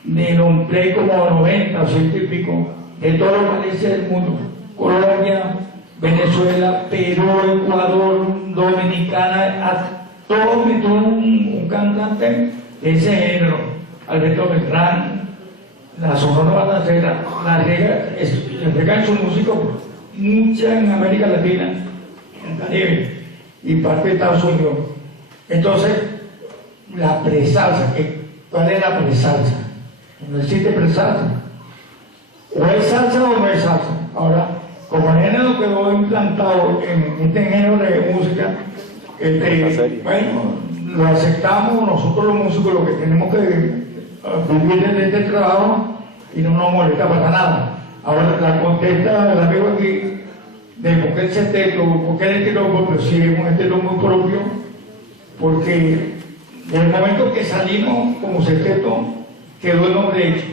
de long play, como 90 o 100 y pico, de todos los países del mundo. Colombia, Venezuela, Perú, Ecuador, Dominicana, a todos metió un cantante de ese género. Alberto Beltrán, la Sonora Matancera, la rega en su música, mucha en América Latina, en Caribe y parte de Estados Unidos. Entonces, la presalsa, ¿cuál es la presalsa? No existe presalsa. O es salsa o no es salsa. Ahora, como el género quedó implantado en este género de música, bueno, lo aceptamos nosotros los músicos, lo que tenemos que vivir en este trabajo y no nos molesta para nada. Ahora, la contesta del amigo aquí de por qué el sexteto, por qué el estilo propio, sí es un estilo muy propio, porque en el momento que salimos como sexteto quedó el nombre hecho.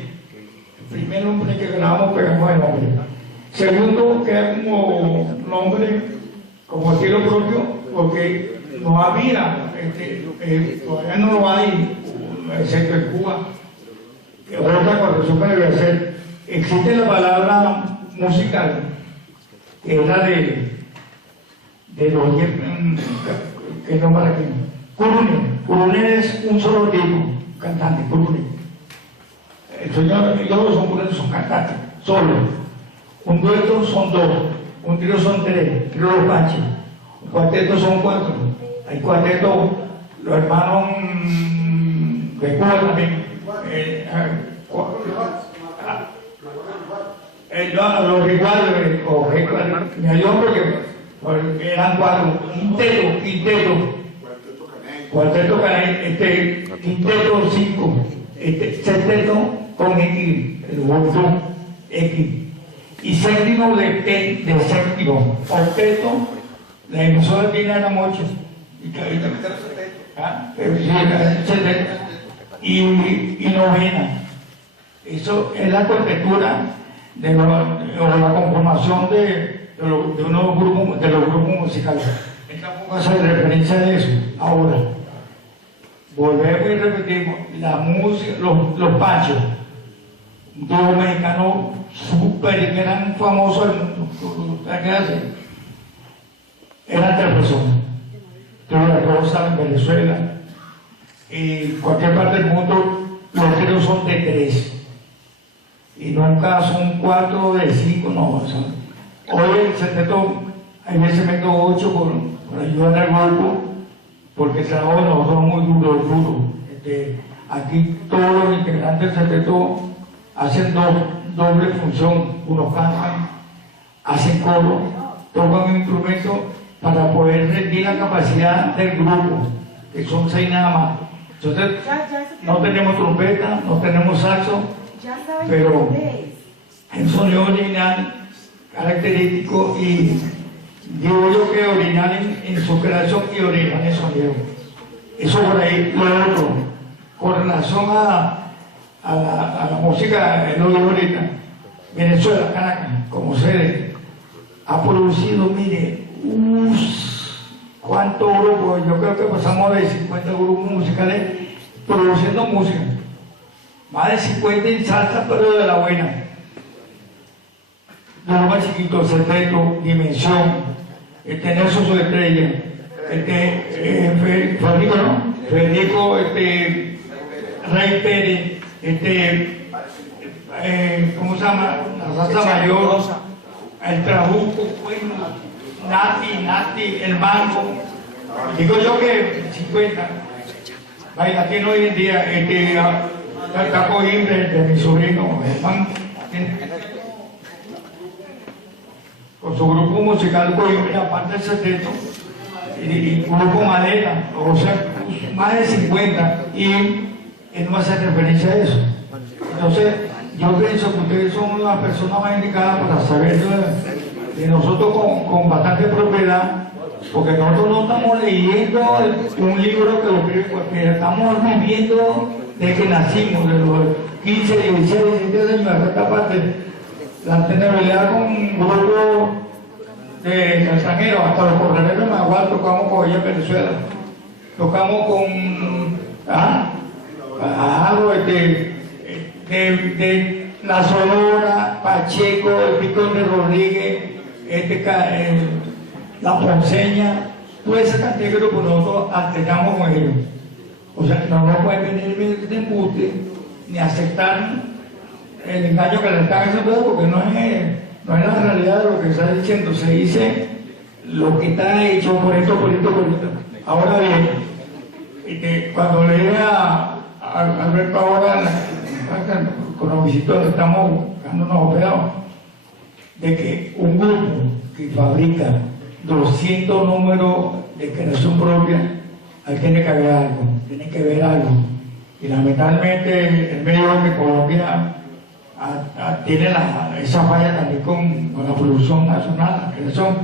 El primer nombre que grabamos pegamos el nombre. Segundo, queda como nombre, como estilo propio, porque no había, todavía no lo hay, excepto en Cuba. Otra corrección que debe hacer, existe la palabra musical, que es la de los que no para aquí. Curune es un solo tipo, cantante, curune. El señor y yo son cantantes, solo. Un dueto son 2, un trío son 3, trío los panches. Un cuarteto son 4. Hay cuartetos, los hermanos de Cuba también. Los iguales, me ayudó porque eran 4. Quinteto. Cuarteto quinteto 5. Sexteto con X, el botón X. Y séptimo de séptimo. Octeto, la emisora tiene a la mocha. Y novena. Eso es la contextura de la conformación de los grupos musicales. Tampoco hace referencia a eso. Ahora, volvemos y repetimos, la música, los panchos, un dúo mexicano súper gran famoso del mundo. ¿Qué hace? Eran 3 personas. Trío La Rosa en Venezuela. Y en cualquier parte del mundo, los tríos son de 3. Y nunca son 4 de 5, no. Hoy el sexteto, a veces meto 8 por ayudar al grupo, porque el trabajo de nosotros es muy duro. Aquí todos los integrantes del sexteto hacen doble función. Unos cantan, hacen coro, tocan un instrumento para poder rendir la capacidad del grupo, que son 6 nada más. Entonces, no tenemos trompeta, no tenemos saxo, pero el sonido original, característico, y digo yo que original en su creación y original en sonido. Eso por ahí. Lo otro, con relación a la música, lo digo ahorita, Venezuela, Caracas, como sede, ha producido, mire, ¿cuántos grupos? Yo creo que pasamos de 50 grupos musicales produciendo música. Más de 50 en salsa, pero de la buena. De lo más chiquito, Sexteto, Dimensión, Nelson Su Estrella, Federico, ¿no? Federico, Rey Pérez, ¿cómo se llama? La Salsa Mayor, el Trabuco, bueno, Nati, el Mango. Digo yo que 50. Bailatino hoy en día, el Capo Imbre de mi sobrino, con su grupo musical Coimbre, aparte del sexteto, y grupo Madera, o sea, más de 50, y él no hace referencia a eso. Entonces, yo pienso que ustedes son las personas más indicadas para saber de nosotros con bastante propiedad, porque nosotros no estamos leyendo un libro que lo escribe cualquiera, estamos viviendo desde que nacimos, de los 15, 16, 17 años, hasta esta parte, la tenabilidad con un grupo de extranjeros, hasta los corredores de Magual tocamos con ella en Venezuela. Tocamos con algo de La Sonora, Pacheco, el Picón de Rodríguez, La Ponceña, toda esa cantidad de grupos nosotros alternamos con ellos. O sea que no nos pueden venir de embuste ni aceptar el engaño que le están haciendo, porque no es la realidad de lo que se está diciendo, se dice lo que está hecho por esto. Ahora bien, cuando leí a Alberto ahora con los visitos que estamos buscándonos operados, de que un grupo que fabrica 200 números de creación propia, ahí tiene que haber algo, tiene que ver algo. Y lamentablemente el medio de Colombia tiene esa falla también con la producción nacional, la creación.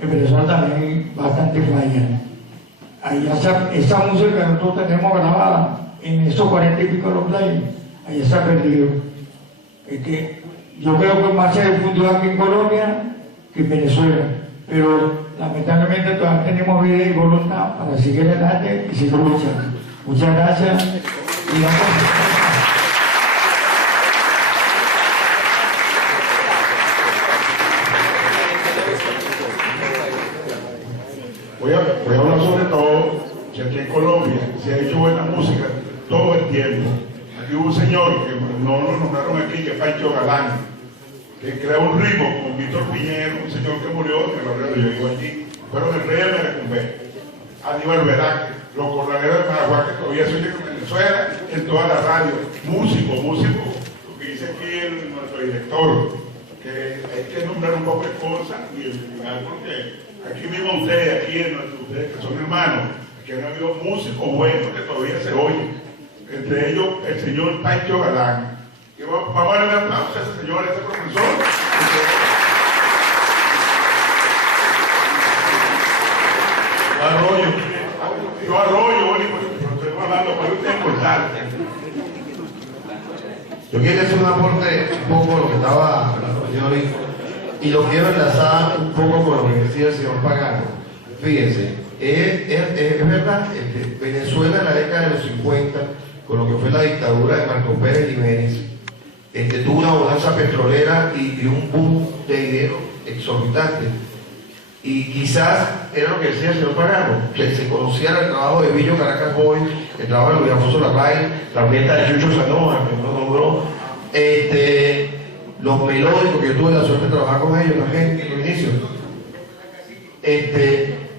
En Venezuela también hay bastante falla. Ahí esa música que nosotros tenemos grabada en esos 40 y pico de los players, ahí se ha perdido. Yo creo que más se difundió aquí en Colombia que en Venezuela, pero lamentablemente todavía tenemos vida y voluntad para seguir adelante y seguir luchando. Muchas gracias. Voy a hablar sobre todo que aquí en Colombia se ha hecho buena música todo el tiempo. Aquí hubo un señor que no lo nombraron aquí, que es Pancho Galán, que creó un ritmo con Víctor Piñero, un señor que murió en el barrio de yo vivo aquí, fueron el rey de Merecumbe, Aníbal Verac, los corraleros de Paraguay, que todavía se oye en Venezuela, en toda la radio, músico, lo que dice aquí nuestro director, que hay que nombrar un poco de cosas y el final, porque aquí mismo ustedes, ustedes que son hermanos, que han habido músicos buenos que todavía se oyen, entre ellos el señor Pancho Galán. Y vamos a darle un aplauso a ese señor, a ese profesor. Yo arroyo, pero estoy hablando para usted importante. Yo quiero hacer un aporte un poco a lo que estaba hablando el señor y lo quiero enlazar un poco con lo que decía el señor Pagano. Fíjense, es verdad, Venezuela en la década de los 50, con lo que fue la dictadura de Marcos Pérez Jiménez, tuvo una bonanza petrolera y un boom de dinero exorbitante. Y quizás era lo que decía el señor Pagano, que se conociera el trabajo de Billo Caracas Boy, el trabajo de Luis Alfonso Larraín, la orquesta de Chucho Sanoja, que no nombró, los melódicos, que yo tuve la suerte de trabajar con ellos, la gente en los inicios.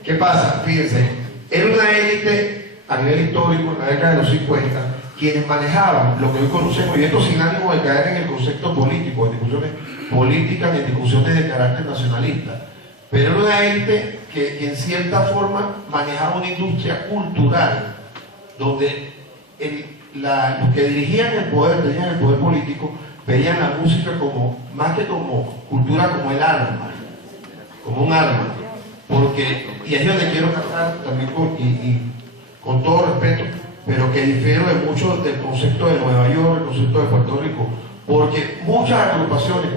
¿Qué pasa? Fíjense, era una élite a nivel histórico en la década de los 50, quienes manejaban lo que hoy conocemos, y esto sin ánimo de caer en el concepto político, en discusiones políticas ni en discusiones de carácter nacionalista, pero era una élite que en cierta forma manejaba una industria cultural, donde los que dirigían el poder, tenían el poder político, veían la música como, más que como cultura, como el arma, como un arma. Porque, y es donde quiero casar también con todo respeto, pero que difiero de mucho del concepto de Nueva York, el concepto de Puerto Rico, porque muchas agrupaciones,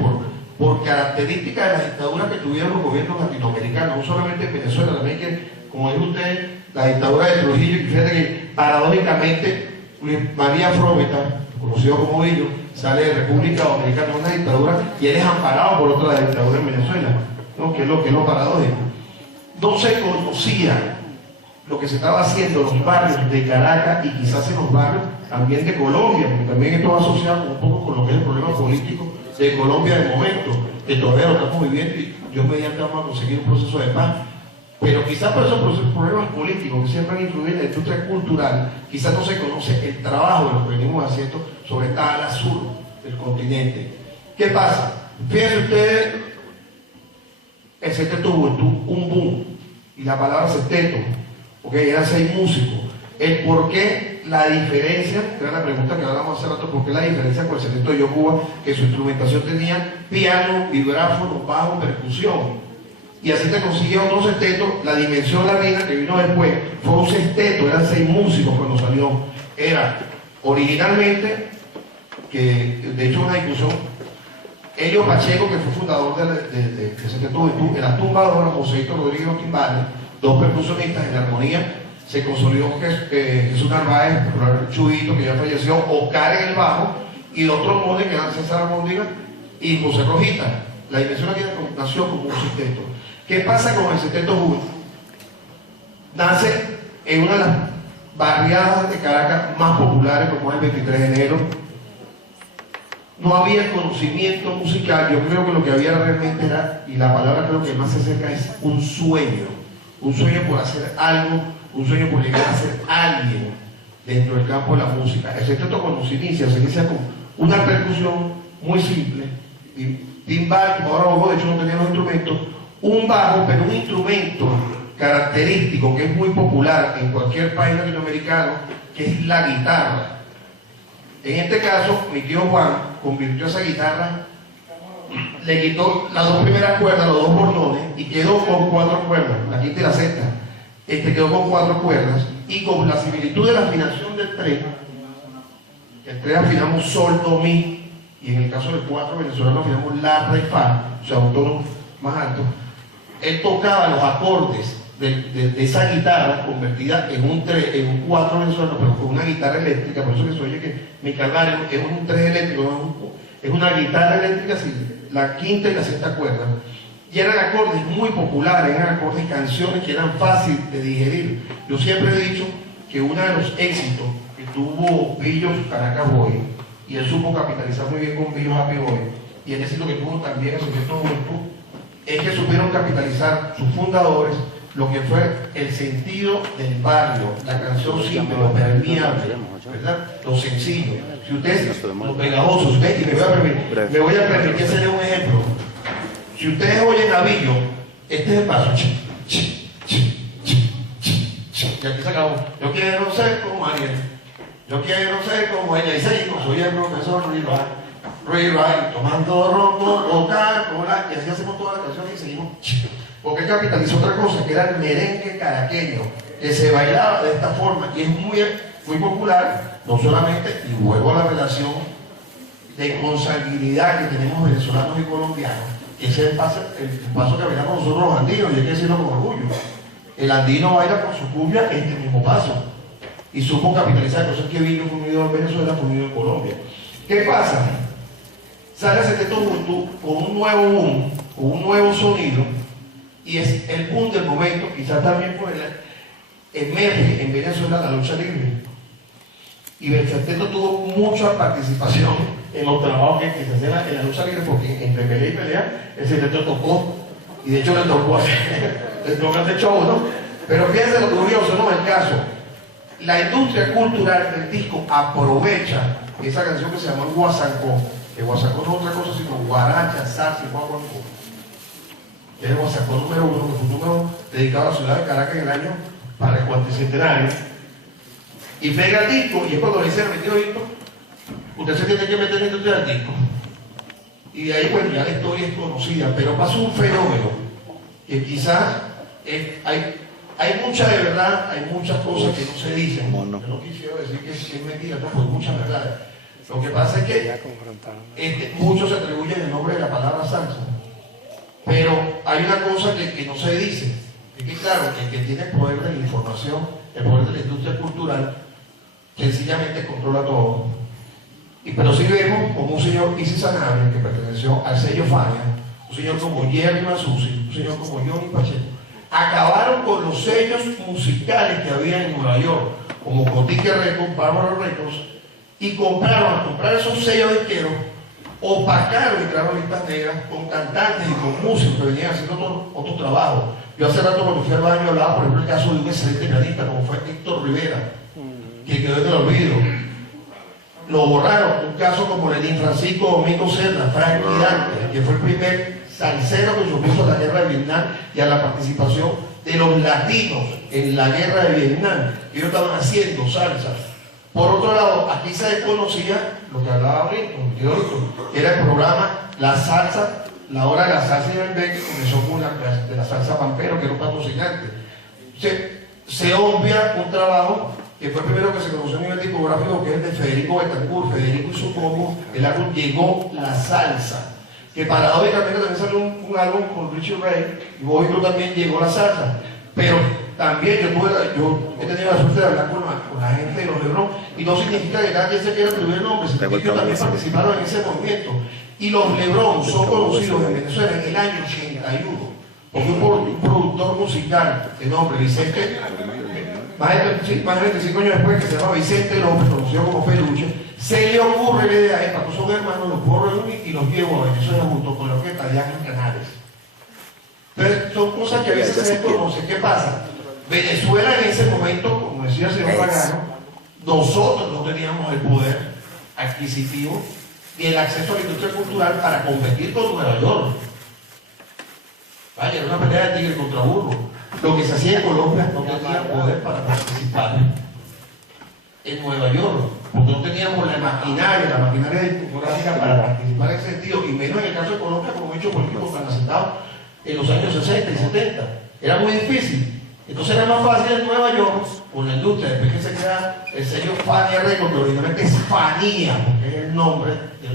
por características de las dictaduras que tuvieron los gobiernos latinoamericanos, no solamente en Venezuela, también que, como dijo usted, la dictadura de Trujillo, y fíjate que paradójicamente María Frometa, conocido como Billo, sale de República Dominicana, una dictadura, y él es amparado por otra dictadura en Venezuela, ¿no? que es lo paradójico. No se conocía lo que se estaba haciendo en los barrios de Caracas y quizás en los barrios también de Colombia, porque también esto va asociado un poco con lo que es el problema político de Colombia de momento, que todavía lo estamos viviendo y Dios mediante vamos a conseguir un proceso de paz. Pero quizás por esos problemas políticos que siempre han influido en la industria cultural, quizás no se conoce el trabajo de lo que venimos haciendo sobre esta ala sur del continente. ¿Qué pasa? Fíjense ustedes, el sexteto Juventud, un boom, y la palabra sexteto, porque eran 6 músicos. El por qué, la diferencia, que era la pregunta que hablamos hace rato, por qué la diferencia con el sexteto de Yocuba, que su instrumentación tenía piano, vibráfono, bajo, percusión. Y así te consiguió otro sexteto. La dimensión latina que vino después fue un sexteto, eran 6 músicos cuando salió. Era originalmente, que de hecho una discusión Elio Pacheco, que fue fundador de Sexteto Juventud, en la tumba de don Joséito Rodríguez Los Timbales, dos percusionistas en armonía, se consolidó Jesús Narváez, Chuito, que ya falleció, Oscar en el bajo, y los trombones, que eran César Almóndiga y José Rojita. La dimensión aquí nació como un sexteto. ¿Qué pasa con el Sexteto Juventud? Nace en una de las barriadas de Caracas más populares, como es el 23 de enero. No había conocimiento musical. Yo creo que lo que había realmente era, y la palabra creo que más se acerca, es un sueño por hacer algo, un sueño por llegar a ser alguien dentro del campo de la música. El sexteto, cuando se inicia con una percusión muy simple, timbal, ahora de hecho no tenía los instrumentos, un bajo, pero un instrumento característico que es muy popular en cualquier país latinoamericano, que es la guitarra. En este caso, mi tío Juan convirtió esa guitarra, le quitó las dos primeras cuerdas, los dos bordones, y quedó con 4 cuerdas, la quinta y la sexta. Quedó con 4 cuerdas, y con la similitud de la afinación del 3, el 3 afinamos sol, do, mi, y en el caso del 4 venezolano afinamos la, re, fa, o sea, un tono más alto. Él tocaba los acordes de esa guitarra convertida en un 4 venezolano, pero con una guitarra eléctrica, por eso que se oye que mi Calvario es un 3 eléctrico, es una guitarra eléctrica, sí, la quinta y la sexta cuerda. Y eran acordes muy populares, eran acordes, canciones que eran fáciles de digerir. Yo siempre he dicho que uno de los éxitos que tuvo Billo Caracas Boy, y él supo capitalizar muy bien con Billo Happy Boy, y el éxito que tuvo también el Sexteto Juventud, es que supieron capitalizar sus fundadores lo que fue el sentido del barrio, la canción simple, lo permeable, ¿verdad? Lo sencillo. Si ustedes, lo pegajoso, ustedes, y me voy a permitir hacerle un ejemplo. Si ustedes oyen a Billo, este es el paso. Y aquí se acabó. Yo quiero ser como Ariel. Yo quiero ser como ella. Y seguimos. Soy el profesor Rivera, tomando ron, Coca-Cola. Y así hacemos toda la canción y seguimos. Porque capitalizó otra cosa, que era el merengue caraqueño, que se bailaba de esta forma. Y es muy popular, no solamente, y vuelvo a la relación de consanguinidad que tenemos venezolanos y colombianos. Ese es el paso que bailamos nosotros los andinos, y hay que decirlo con orgullo. El andino baila con su cumbia este mismo paso. Y supo capitalizar, cosas que vino unido en Venezuela, unido en Colombia. ¿Qué pasa? Sale Sexteto Juventud con un nuevo boom, con un nuevo sonido, y es el boom del momento, quizás también por emerge en Venezuela la lucha libre. Y el Sexteto tuvo mucha participación en los trabajos que se hacían en la lucha libre, porque entre pelea y pelea el Sexteto tocó, y de hecho le tocó hacer show, ¿no? Pero fíjense lo curioso, ¿no? El caso, la industria cultural del disco aprovecha esa canción que se llama Guasancó, que Guasancó no es otra cosa sino guaracha, salsa y guaguancó. Es el Guasancó número 1, que fue un número dedicado a la ciudad de Caracas en el año para el 40º. Y pega el disco, y es cuando le dicen al metido disco, usted se tiene que meter en la industria del disco. Y de ahí, bueno, ya la historia es conocida, pero pasa un fenómeno que quizás hay mucha de verdad, hay muchas cosas que no se dicen. Yo no quisiera decir que es mentira, no, pues muchas verdades. Lo que pasa es que muchos se atribuyen el nombre de la palabra salsa, pero hay una cosa que no se dice, es que claro, el que tiene el poder de la información, el poder de la industria cultural, sencillamente controla todo. Pero sí vemos como un señor Isi Sanabria, que perteneció al sello Fania, un señor como Jerry Masucci, un señor como Johnny Pacheco, acabaron con los sellos musicales que había en Nueva York, como Cotique Records, Bárbaro Records, y al comprar esos sellos disqueros, opacaron y crearon listas negras con cantantes y con músicos que venían haciendo otros trabajos. Yo hace rato cuando fui al baño hablaba, por ejemplo, el caso de un excelente pianista como fue Héctor Rivera, que quedó en el olvido. Lo borraron. Un caso como el de Francisco Domingo Serra, Frank Mirante, que fue el primer salsero que supuso a la guerra de Vietnam y a la participación de los latinos en la guerra de Vietnam, que ellos estaban haciendo salsa. Por otro lado, aquí se desconocía lo que hablaba ahorita, que era el programa La Salsa, la hora de la salsa de Belén, que comenzó con de la salsa Pampero, que era un patrocinante. Se obvia un trabajo que fue el primero que se conoció a nivel discográfico, que es el de Federico Betancourt. Federico y su combo, el álbum Llegó la Salsa. que paradójicamente también salió un álbum con Richie Ray, y Bobby Cruz también llegó a la salsa. Pero también yo he tenido la suerte de hablar con la gente de los Lebron, y no significa que cada quien se quiera atribuir el nombre, significa que ellos también participaron en ese movimiento. Y los Lebron son conocidos en Venezuela en el año 81, porque un productor musical de nombre Vicente, más de 25 años después, que se llama Vicente López, conocido como Peluche, se le ocurre la idea, para que son hermanos, los puedo reunir y los llevo a Venezuela junto con la orquesta allá en Canales. Entonces, son cosas que a veces se desconocen. ¿Qué pasa? Venezuela en ese momento, como decía el señor Pagano, nosotros no teníamos el poder adquisitivo ni el acceso a la industria cultural para competir con Nueva York. Vaya, era una pelea de tigre contra burro. Lo que se hacía en Colombia no tenía poder para participar en Nueva York, porque no teníamos la maquinaria discográfica para participar en ese sentido, y menos en el caso de Colombia, como hechos políticos tan asentados en los años 60 y 70. Era muy difícil. Entonces era más fácil en Nueva York, con la industria, después que se crea el sello Fania Records, que originalmente es Fania, porque es el nombre de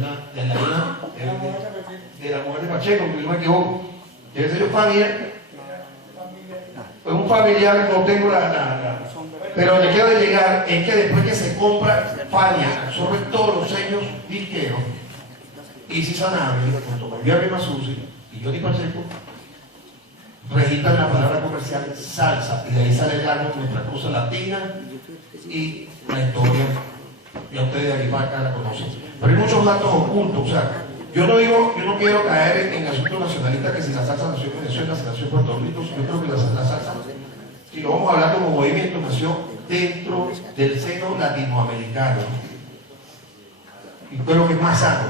la mujer de Pacheco, que yo me equivoco. El sello Fania es un familiar, no tengo pero le quiero llegar es que después que se compra Fania, absorbe todos los sellos disqueros, Easy Sanabria, junto con Jerry Masucci y Johnny Pacheco, registran la palabra comercial salsa, y de ahí sale el álbum Nuestra Cosa Latina y la historia. Ya ustedes de Arimaca la conocen. Pero hay muchos datos ocultos. O sea, yo no quiero caer en asuntos nacionalistas, que si la salsa nació en Venezuela, si nació en Puerto Rico. Yo creo que la salsa, si lo vamos a hablar como movimiento, nació dentro del seno latinoamericano. Y creo que es más sano,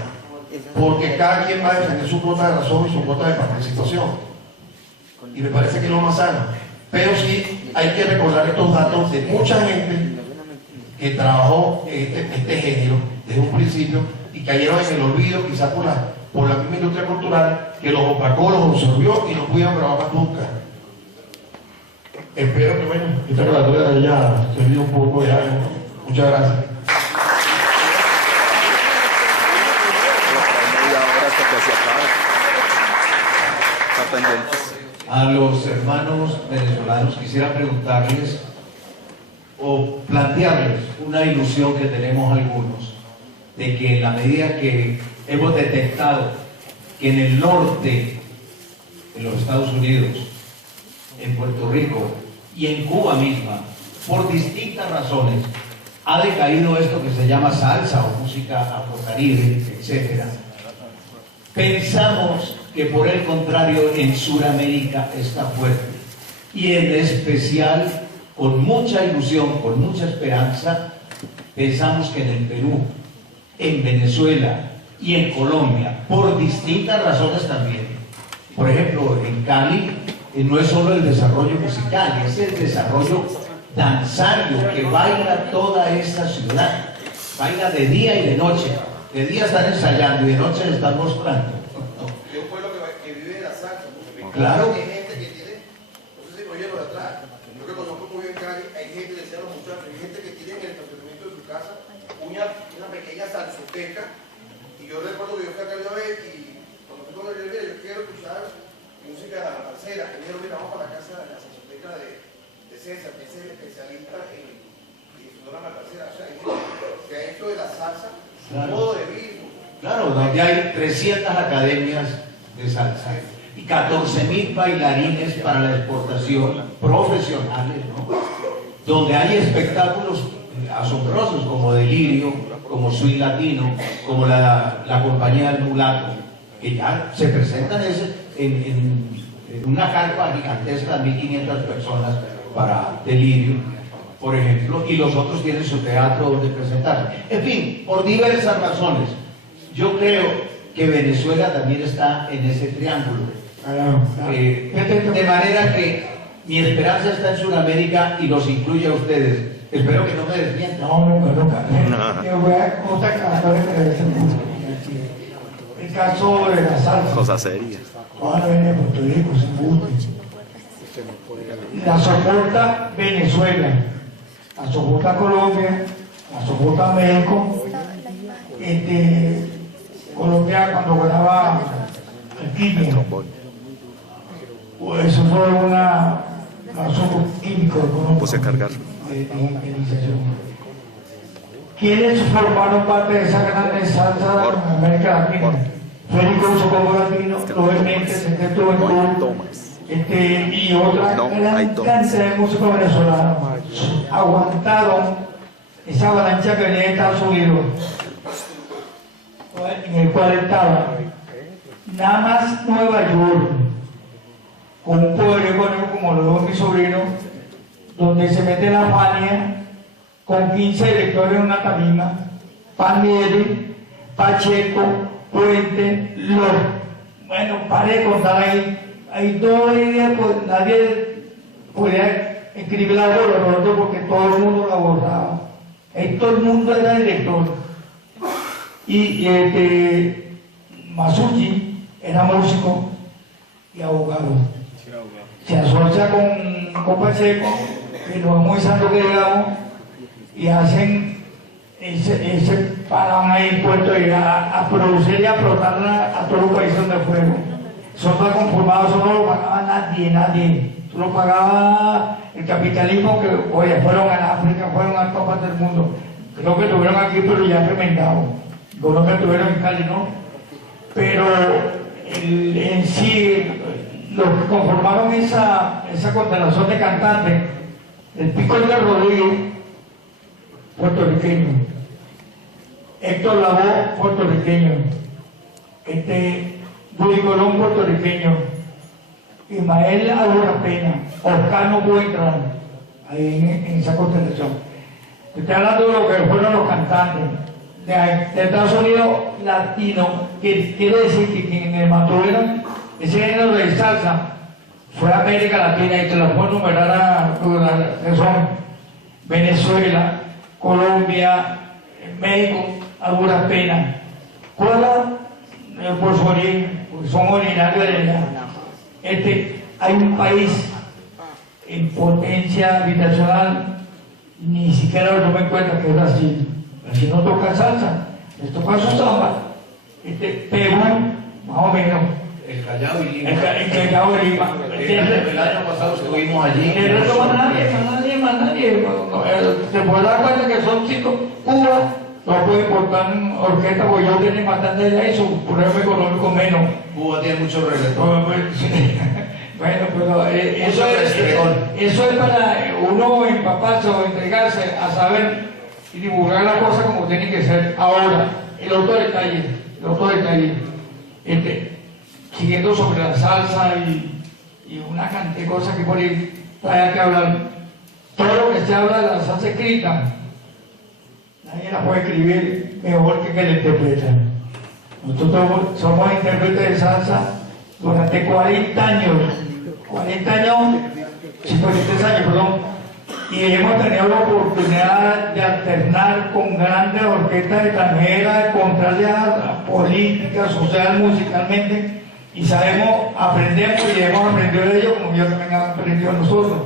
porque cada quien va a defender su cuota de razón y su cuota de participación. Y me parece que es lo más sano. Pero sí hay que recordar estos datos de mucha gente que trabajó este género desde un principio y cayeron en el olvido, quizás por la misma industria cultural, que los opacó, los absorbió y no pudieron grabar más nunca. Espero que, bueno, esta relatora haya servido un poco de algo. Muchas gracias. A los hermanos venezolanos quisiera preguntarles o plantearles una ilusión que tenemos algunos, de que en la medida que hemos detectado que en el norte, en los Estados Unidos, en Puerto Rico y en Cuba misma, por distintas razones, ha decaído esto que se llama salsa o música afrocaribe, etc. Pensamos que por el contrario en Sudamérica está fuerte, y en especial, con mucha ilusión, con mucha esperanza, pensamos que en el Perú, en Venezuela y en Colombia, por distintas razones también. Por ejemplo, en Cali no es solo el desarrollo musical, es el desarrollo danzario que baila toda esta ciudad, baila de día y de noche. De día están ensayando y de noche están mostrando. Es un pueblo que vive de la salsa. Claro. Hay gente que tiene, no sé si me oyen los de atrás, yo que conozco muy bien Cali, hay gente, decía los muchachos, hay gente que tiene en el estacionamiento de su casa una pequeña salsoteca. Y yo recuerdo que yo fui a Cali una vez y cuando fui con el yo quiero escuchar música salsera, que me dijeron, mira, vamos para la casa de la salsoteca de César, que es el especialista en sonora matracera. O sea, hay gente que ha hecho de la salsa un modo de vida. Claro, donde hay 300 academias de salsa y 14.000 bailarines para la exportación, profesionales, ¿no? Donde hay espectáculos asombrosos como Delirio, como Swing Latino, como la compañía del Mulato, que ya se presentan en una carpa gigantesca de 1.500 personas para Delirio, por ejemplo, y los otros tienen su teatro donde presentarse. En fin, por diversas razones. Yo creo que Venezuela también está en ese triángulo. De manera que mi esperanza está en Sudamérica y los incluye a ustedes. Espero que no me desmientan. No, nunca. Yo voy a contar canciones que dicen mucho. El caso de la salsa. Cosa seria. Ahora viene de Puerto Rico, sin gusto. La soporta Venezuela, la soporta Colombia, la soporta México. Colombia cuando ganaba alquimia. Eso fue una asunto químico económico. Puse a cargar. De iniciación. ¿Quiénes formaron parte de esa gran salsa en América Latina? Federico Socorro Latino, Luis Méndez, el que estuvo en Cuba, y otra gran cantidad de músicos venezolanos aguantaron esa avalancha que venía de Estados Unidos, en el cual estaba nada más Nueva York, con un poder económico como lo veo mi sobrino, donde se mete la Fania con 15 electores en una tarima, Panieri, Pacheco, Puente, bueno, paré de contar ahí todo el día, pues nadie podía escribir la bola, porque todo el mundo la borraba. Ahí todo el mundo era director. Y Masucci era músico y abogado. Se asocia con Pacheco, que lo muy santo que digamos, y hacen ese paran ahí en Puerto y a producir y a explotar a todos los países donde fueron. Son tan conformados, eso no lo pagaba nadie. Eso lo pagaba el capitalismo que, oye, fueron a África, fueron a todas partes del mundo. Creo que estuvieron aquí, pero ya remendado. Colombia estuvieron en Cali, ¿no? Pero en sí, los que conformaron esa constelación de cantantes, el Pico de Rodríguez, puertorriqueño, Héctor Lavoe, puertorriqueño, Luis Colón, puertorriqueño, Ismael Álvaro Pena, Oscar no pudo entrar ahí en esa constelación. Estoy hablando de lo que fueron los cantantes de Estados Unidos latino, que quiere decir que quienes mantuvieron ese género de salsa fue América Latina, y te la puedo enumerar a que son Venezuela, Colombia, México, a duras penas. Cuba, por su origen, porque son originarios de allá. Hay un país en potencia habitacional, ni siquiera lo tomen en cuenta, que es Brasil. Brasil no toca salsa, les toca su samba. Perú, más o menos. El Callao y Lima. El Callao y Lima. El año pasado estuvimos allí. El resto más nadie. Se puede dar cuenta que son chicos. Cuba no puede importar orquesta, porque ellos tienen bastante allá y su problema económico menos. Cuba tiene mucho reggaetón. Bueno, pero eso es para uno empaparse o entregarse a saber y divulgar la cosa como tiene que ser. Ahora, el otro detalle, siguiendo sobre la salsa y una cantidad de cosas que por ahí hay que hablar. Todo lo que se habla de la salsa escrita, nadie la puede escribir mejor que la interpretan. Nosotros somos intérpretes de salsa durante 40 años, 53 años, perdón, y hemos tenido la oportunidad de alternar con grandes orquestas extranjeras, contrarias políticas, social, musicalmente, y aprendemos y hemos aprendido de ellos como ellos también han aprendido de nosotros.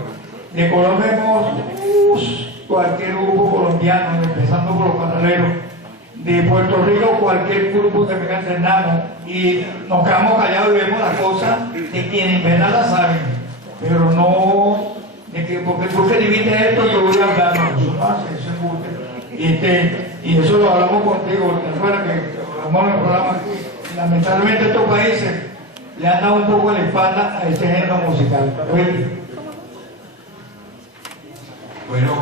De Colombia hemos cualquier grupo colombiano, empezando por los paralelos. De Puerto Rico, cualquier grupo que venga entrenamos, y nos quedamos callados y vemos las cosas de quienes en verdad la saben, pero no de que porque tú que divides esto yo voy a hablar, no, eso no hace, eso es guste. Y eso lo hablamos contigo, porque afuera que hablamos en el programa, lamentablemente estos países le han dado un poco la espalda a este género musical. Bueno,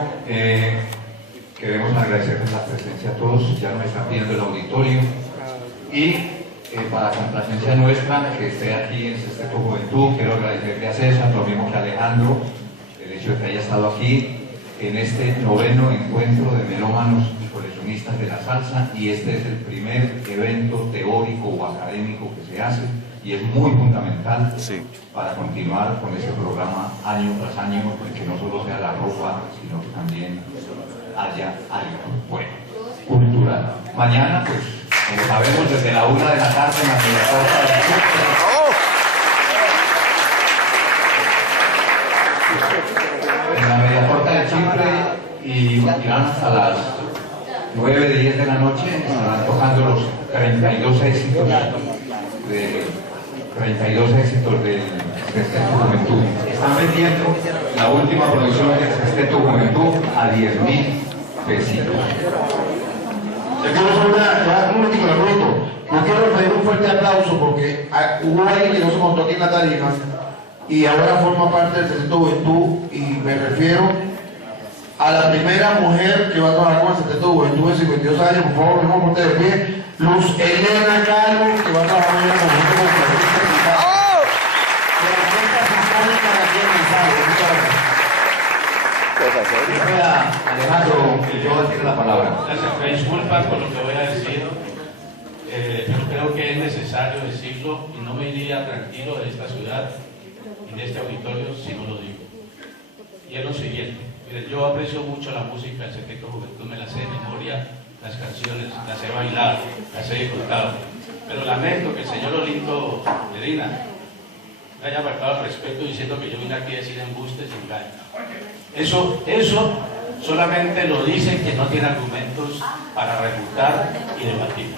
queremos agradecerles la presencia a todos, ya nos están pidiendo el auditorio, y para complacencia nuestra que esté aquí en Sexteto Juventud, quiero agradecerle a César, lo mismo que a Alejandro, el hecho de que haya estado aquí en este 9º encuentro de melómanos y coleccionistas de la salsa, y este es el primer evento teórico o académico que se hace, y es muy fundamental para continuar con este programa año tras año, que no solo sea la ropa, sino que también haya algo bueno, cultural. Mañana, pues, como sabemos, desde la 1 de la tarde en la media corta del Chipre, en la media corta del Chipre, y irán hasta las 9 de 10 de la noche, estarán tocando los 32 éxitos 32 éxitos del Sexteto Juventud. Están vendiendo la última producción del Sexteto Juventud a 10.000 pesitos. Yo quiero hacer un momentico, le ruego. Yo quiero pedir un fuerte aplauso porque hubo alguien que no se montó aquí en la tarima y ahora forma parte del Sexteto Juventud, y me refiero a la primera mujer que va a trabajar con el Sexteto Juventud en 52 años. Por favor, vamos a ponte de pie. Luz Elena Calvo, que va a trabajar en la conjunto con la Orquesta Sinfónica de aquí en Manizales. Muchas gracias. Alejandro, yo tiene la palabra. Gracias, me disculpas por lo que voy a decir, pero creo que es necesario decirlo y no me iría tranquilo de esta ciudad y de este auditorio si no lo digo. Y es lo siguiente, miren, yo aprecio mucho la música del Sexteto Juventud, me la sé de memoria, las canciones, las he bailado, las he disfrutado, pero lamento que el señor Olinto Medina me haya faltado el respeto diciendo que yo vine aquí a decir embustes y engaños. Eso solamente lo dicen que no tiene argumentos para refutar y debatir.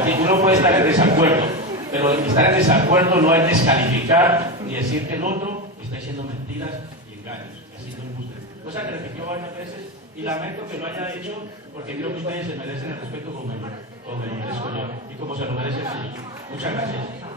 Aquí uno puede estar en desacuerdo, pero estar en desacuerdo no es descalificar ni decir que el otro está diciendo mentiras y engaños, haciendo embustes. Cosa que repitió varias veces y lamento que lo haya hecho porque creo que ustedes se merecen el respeto como me lo merezco yo y como se lo merecen ellos. Muchas gracias.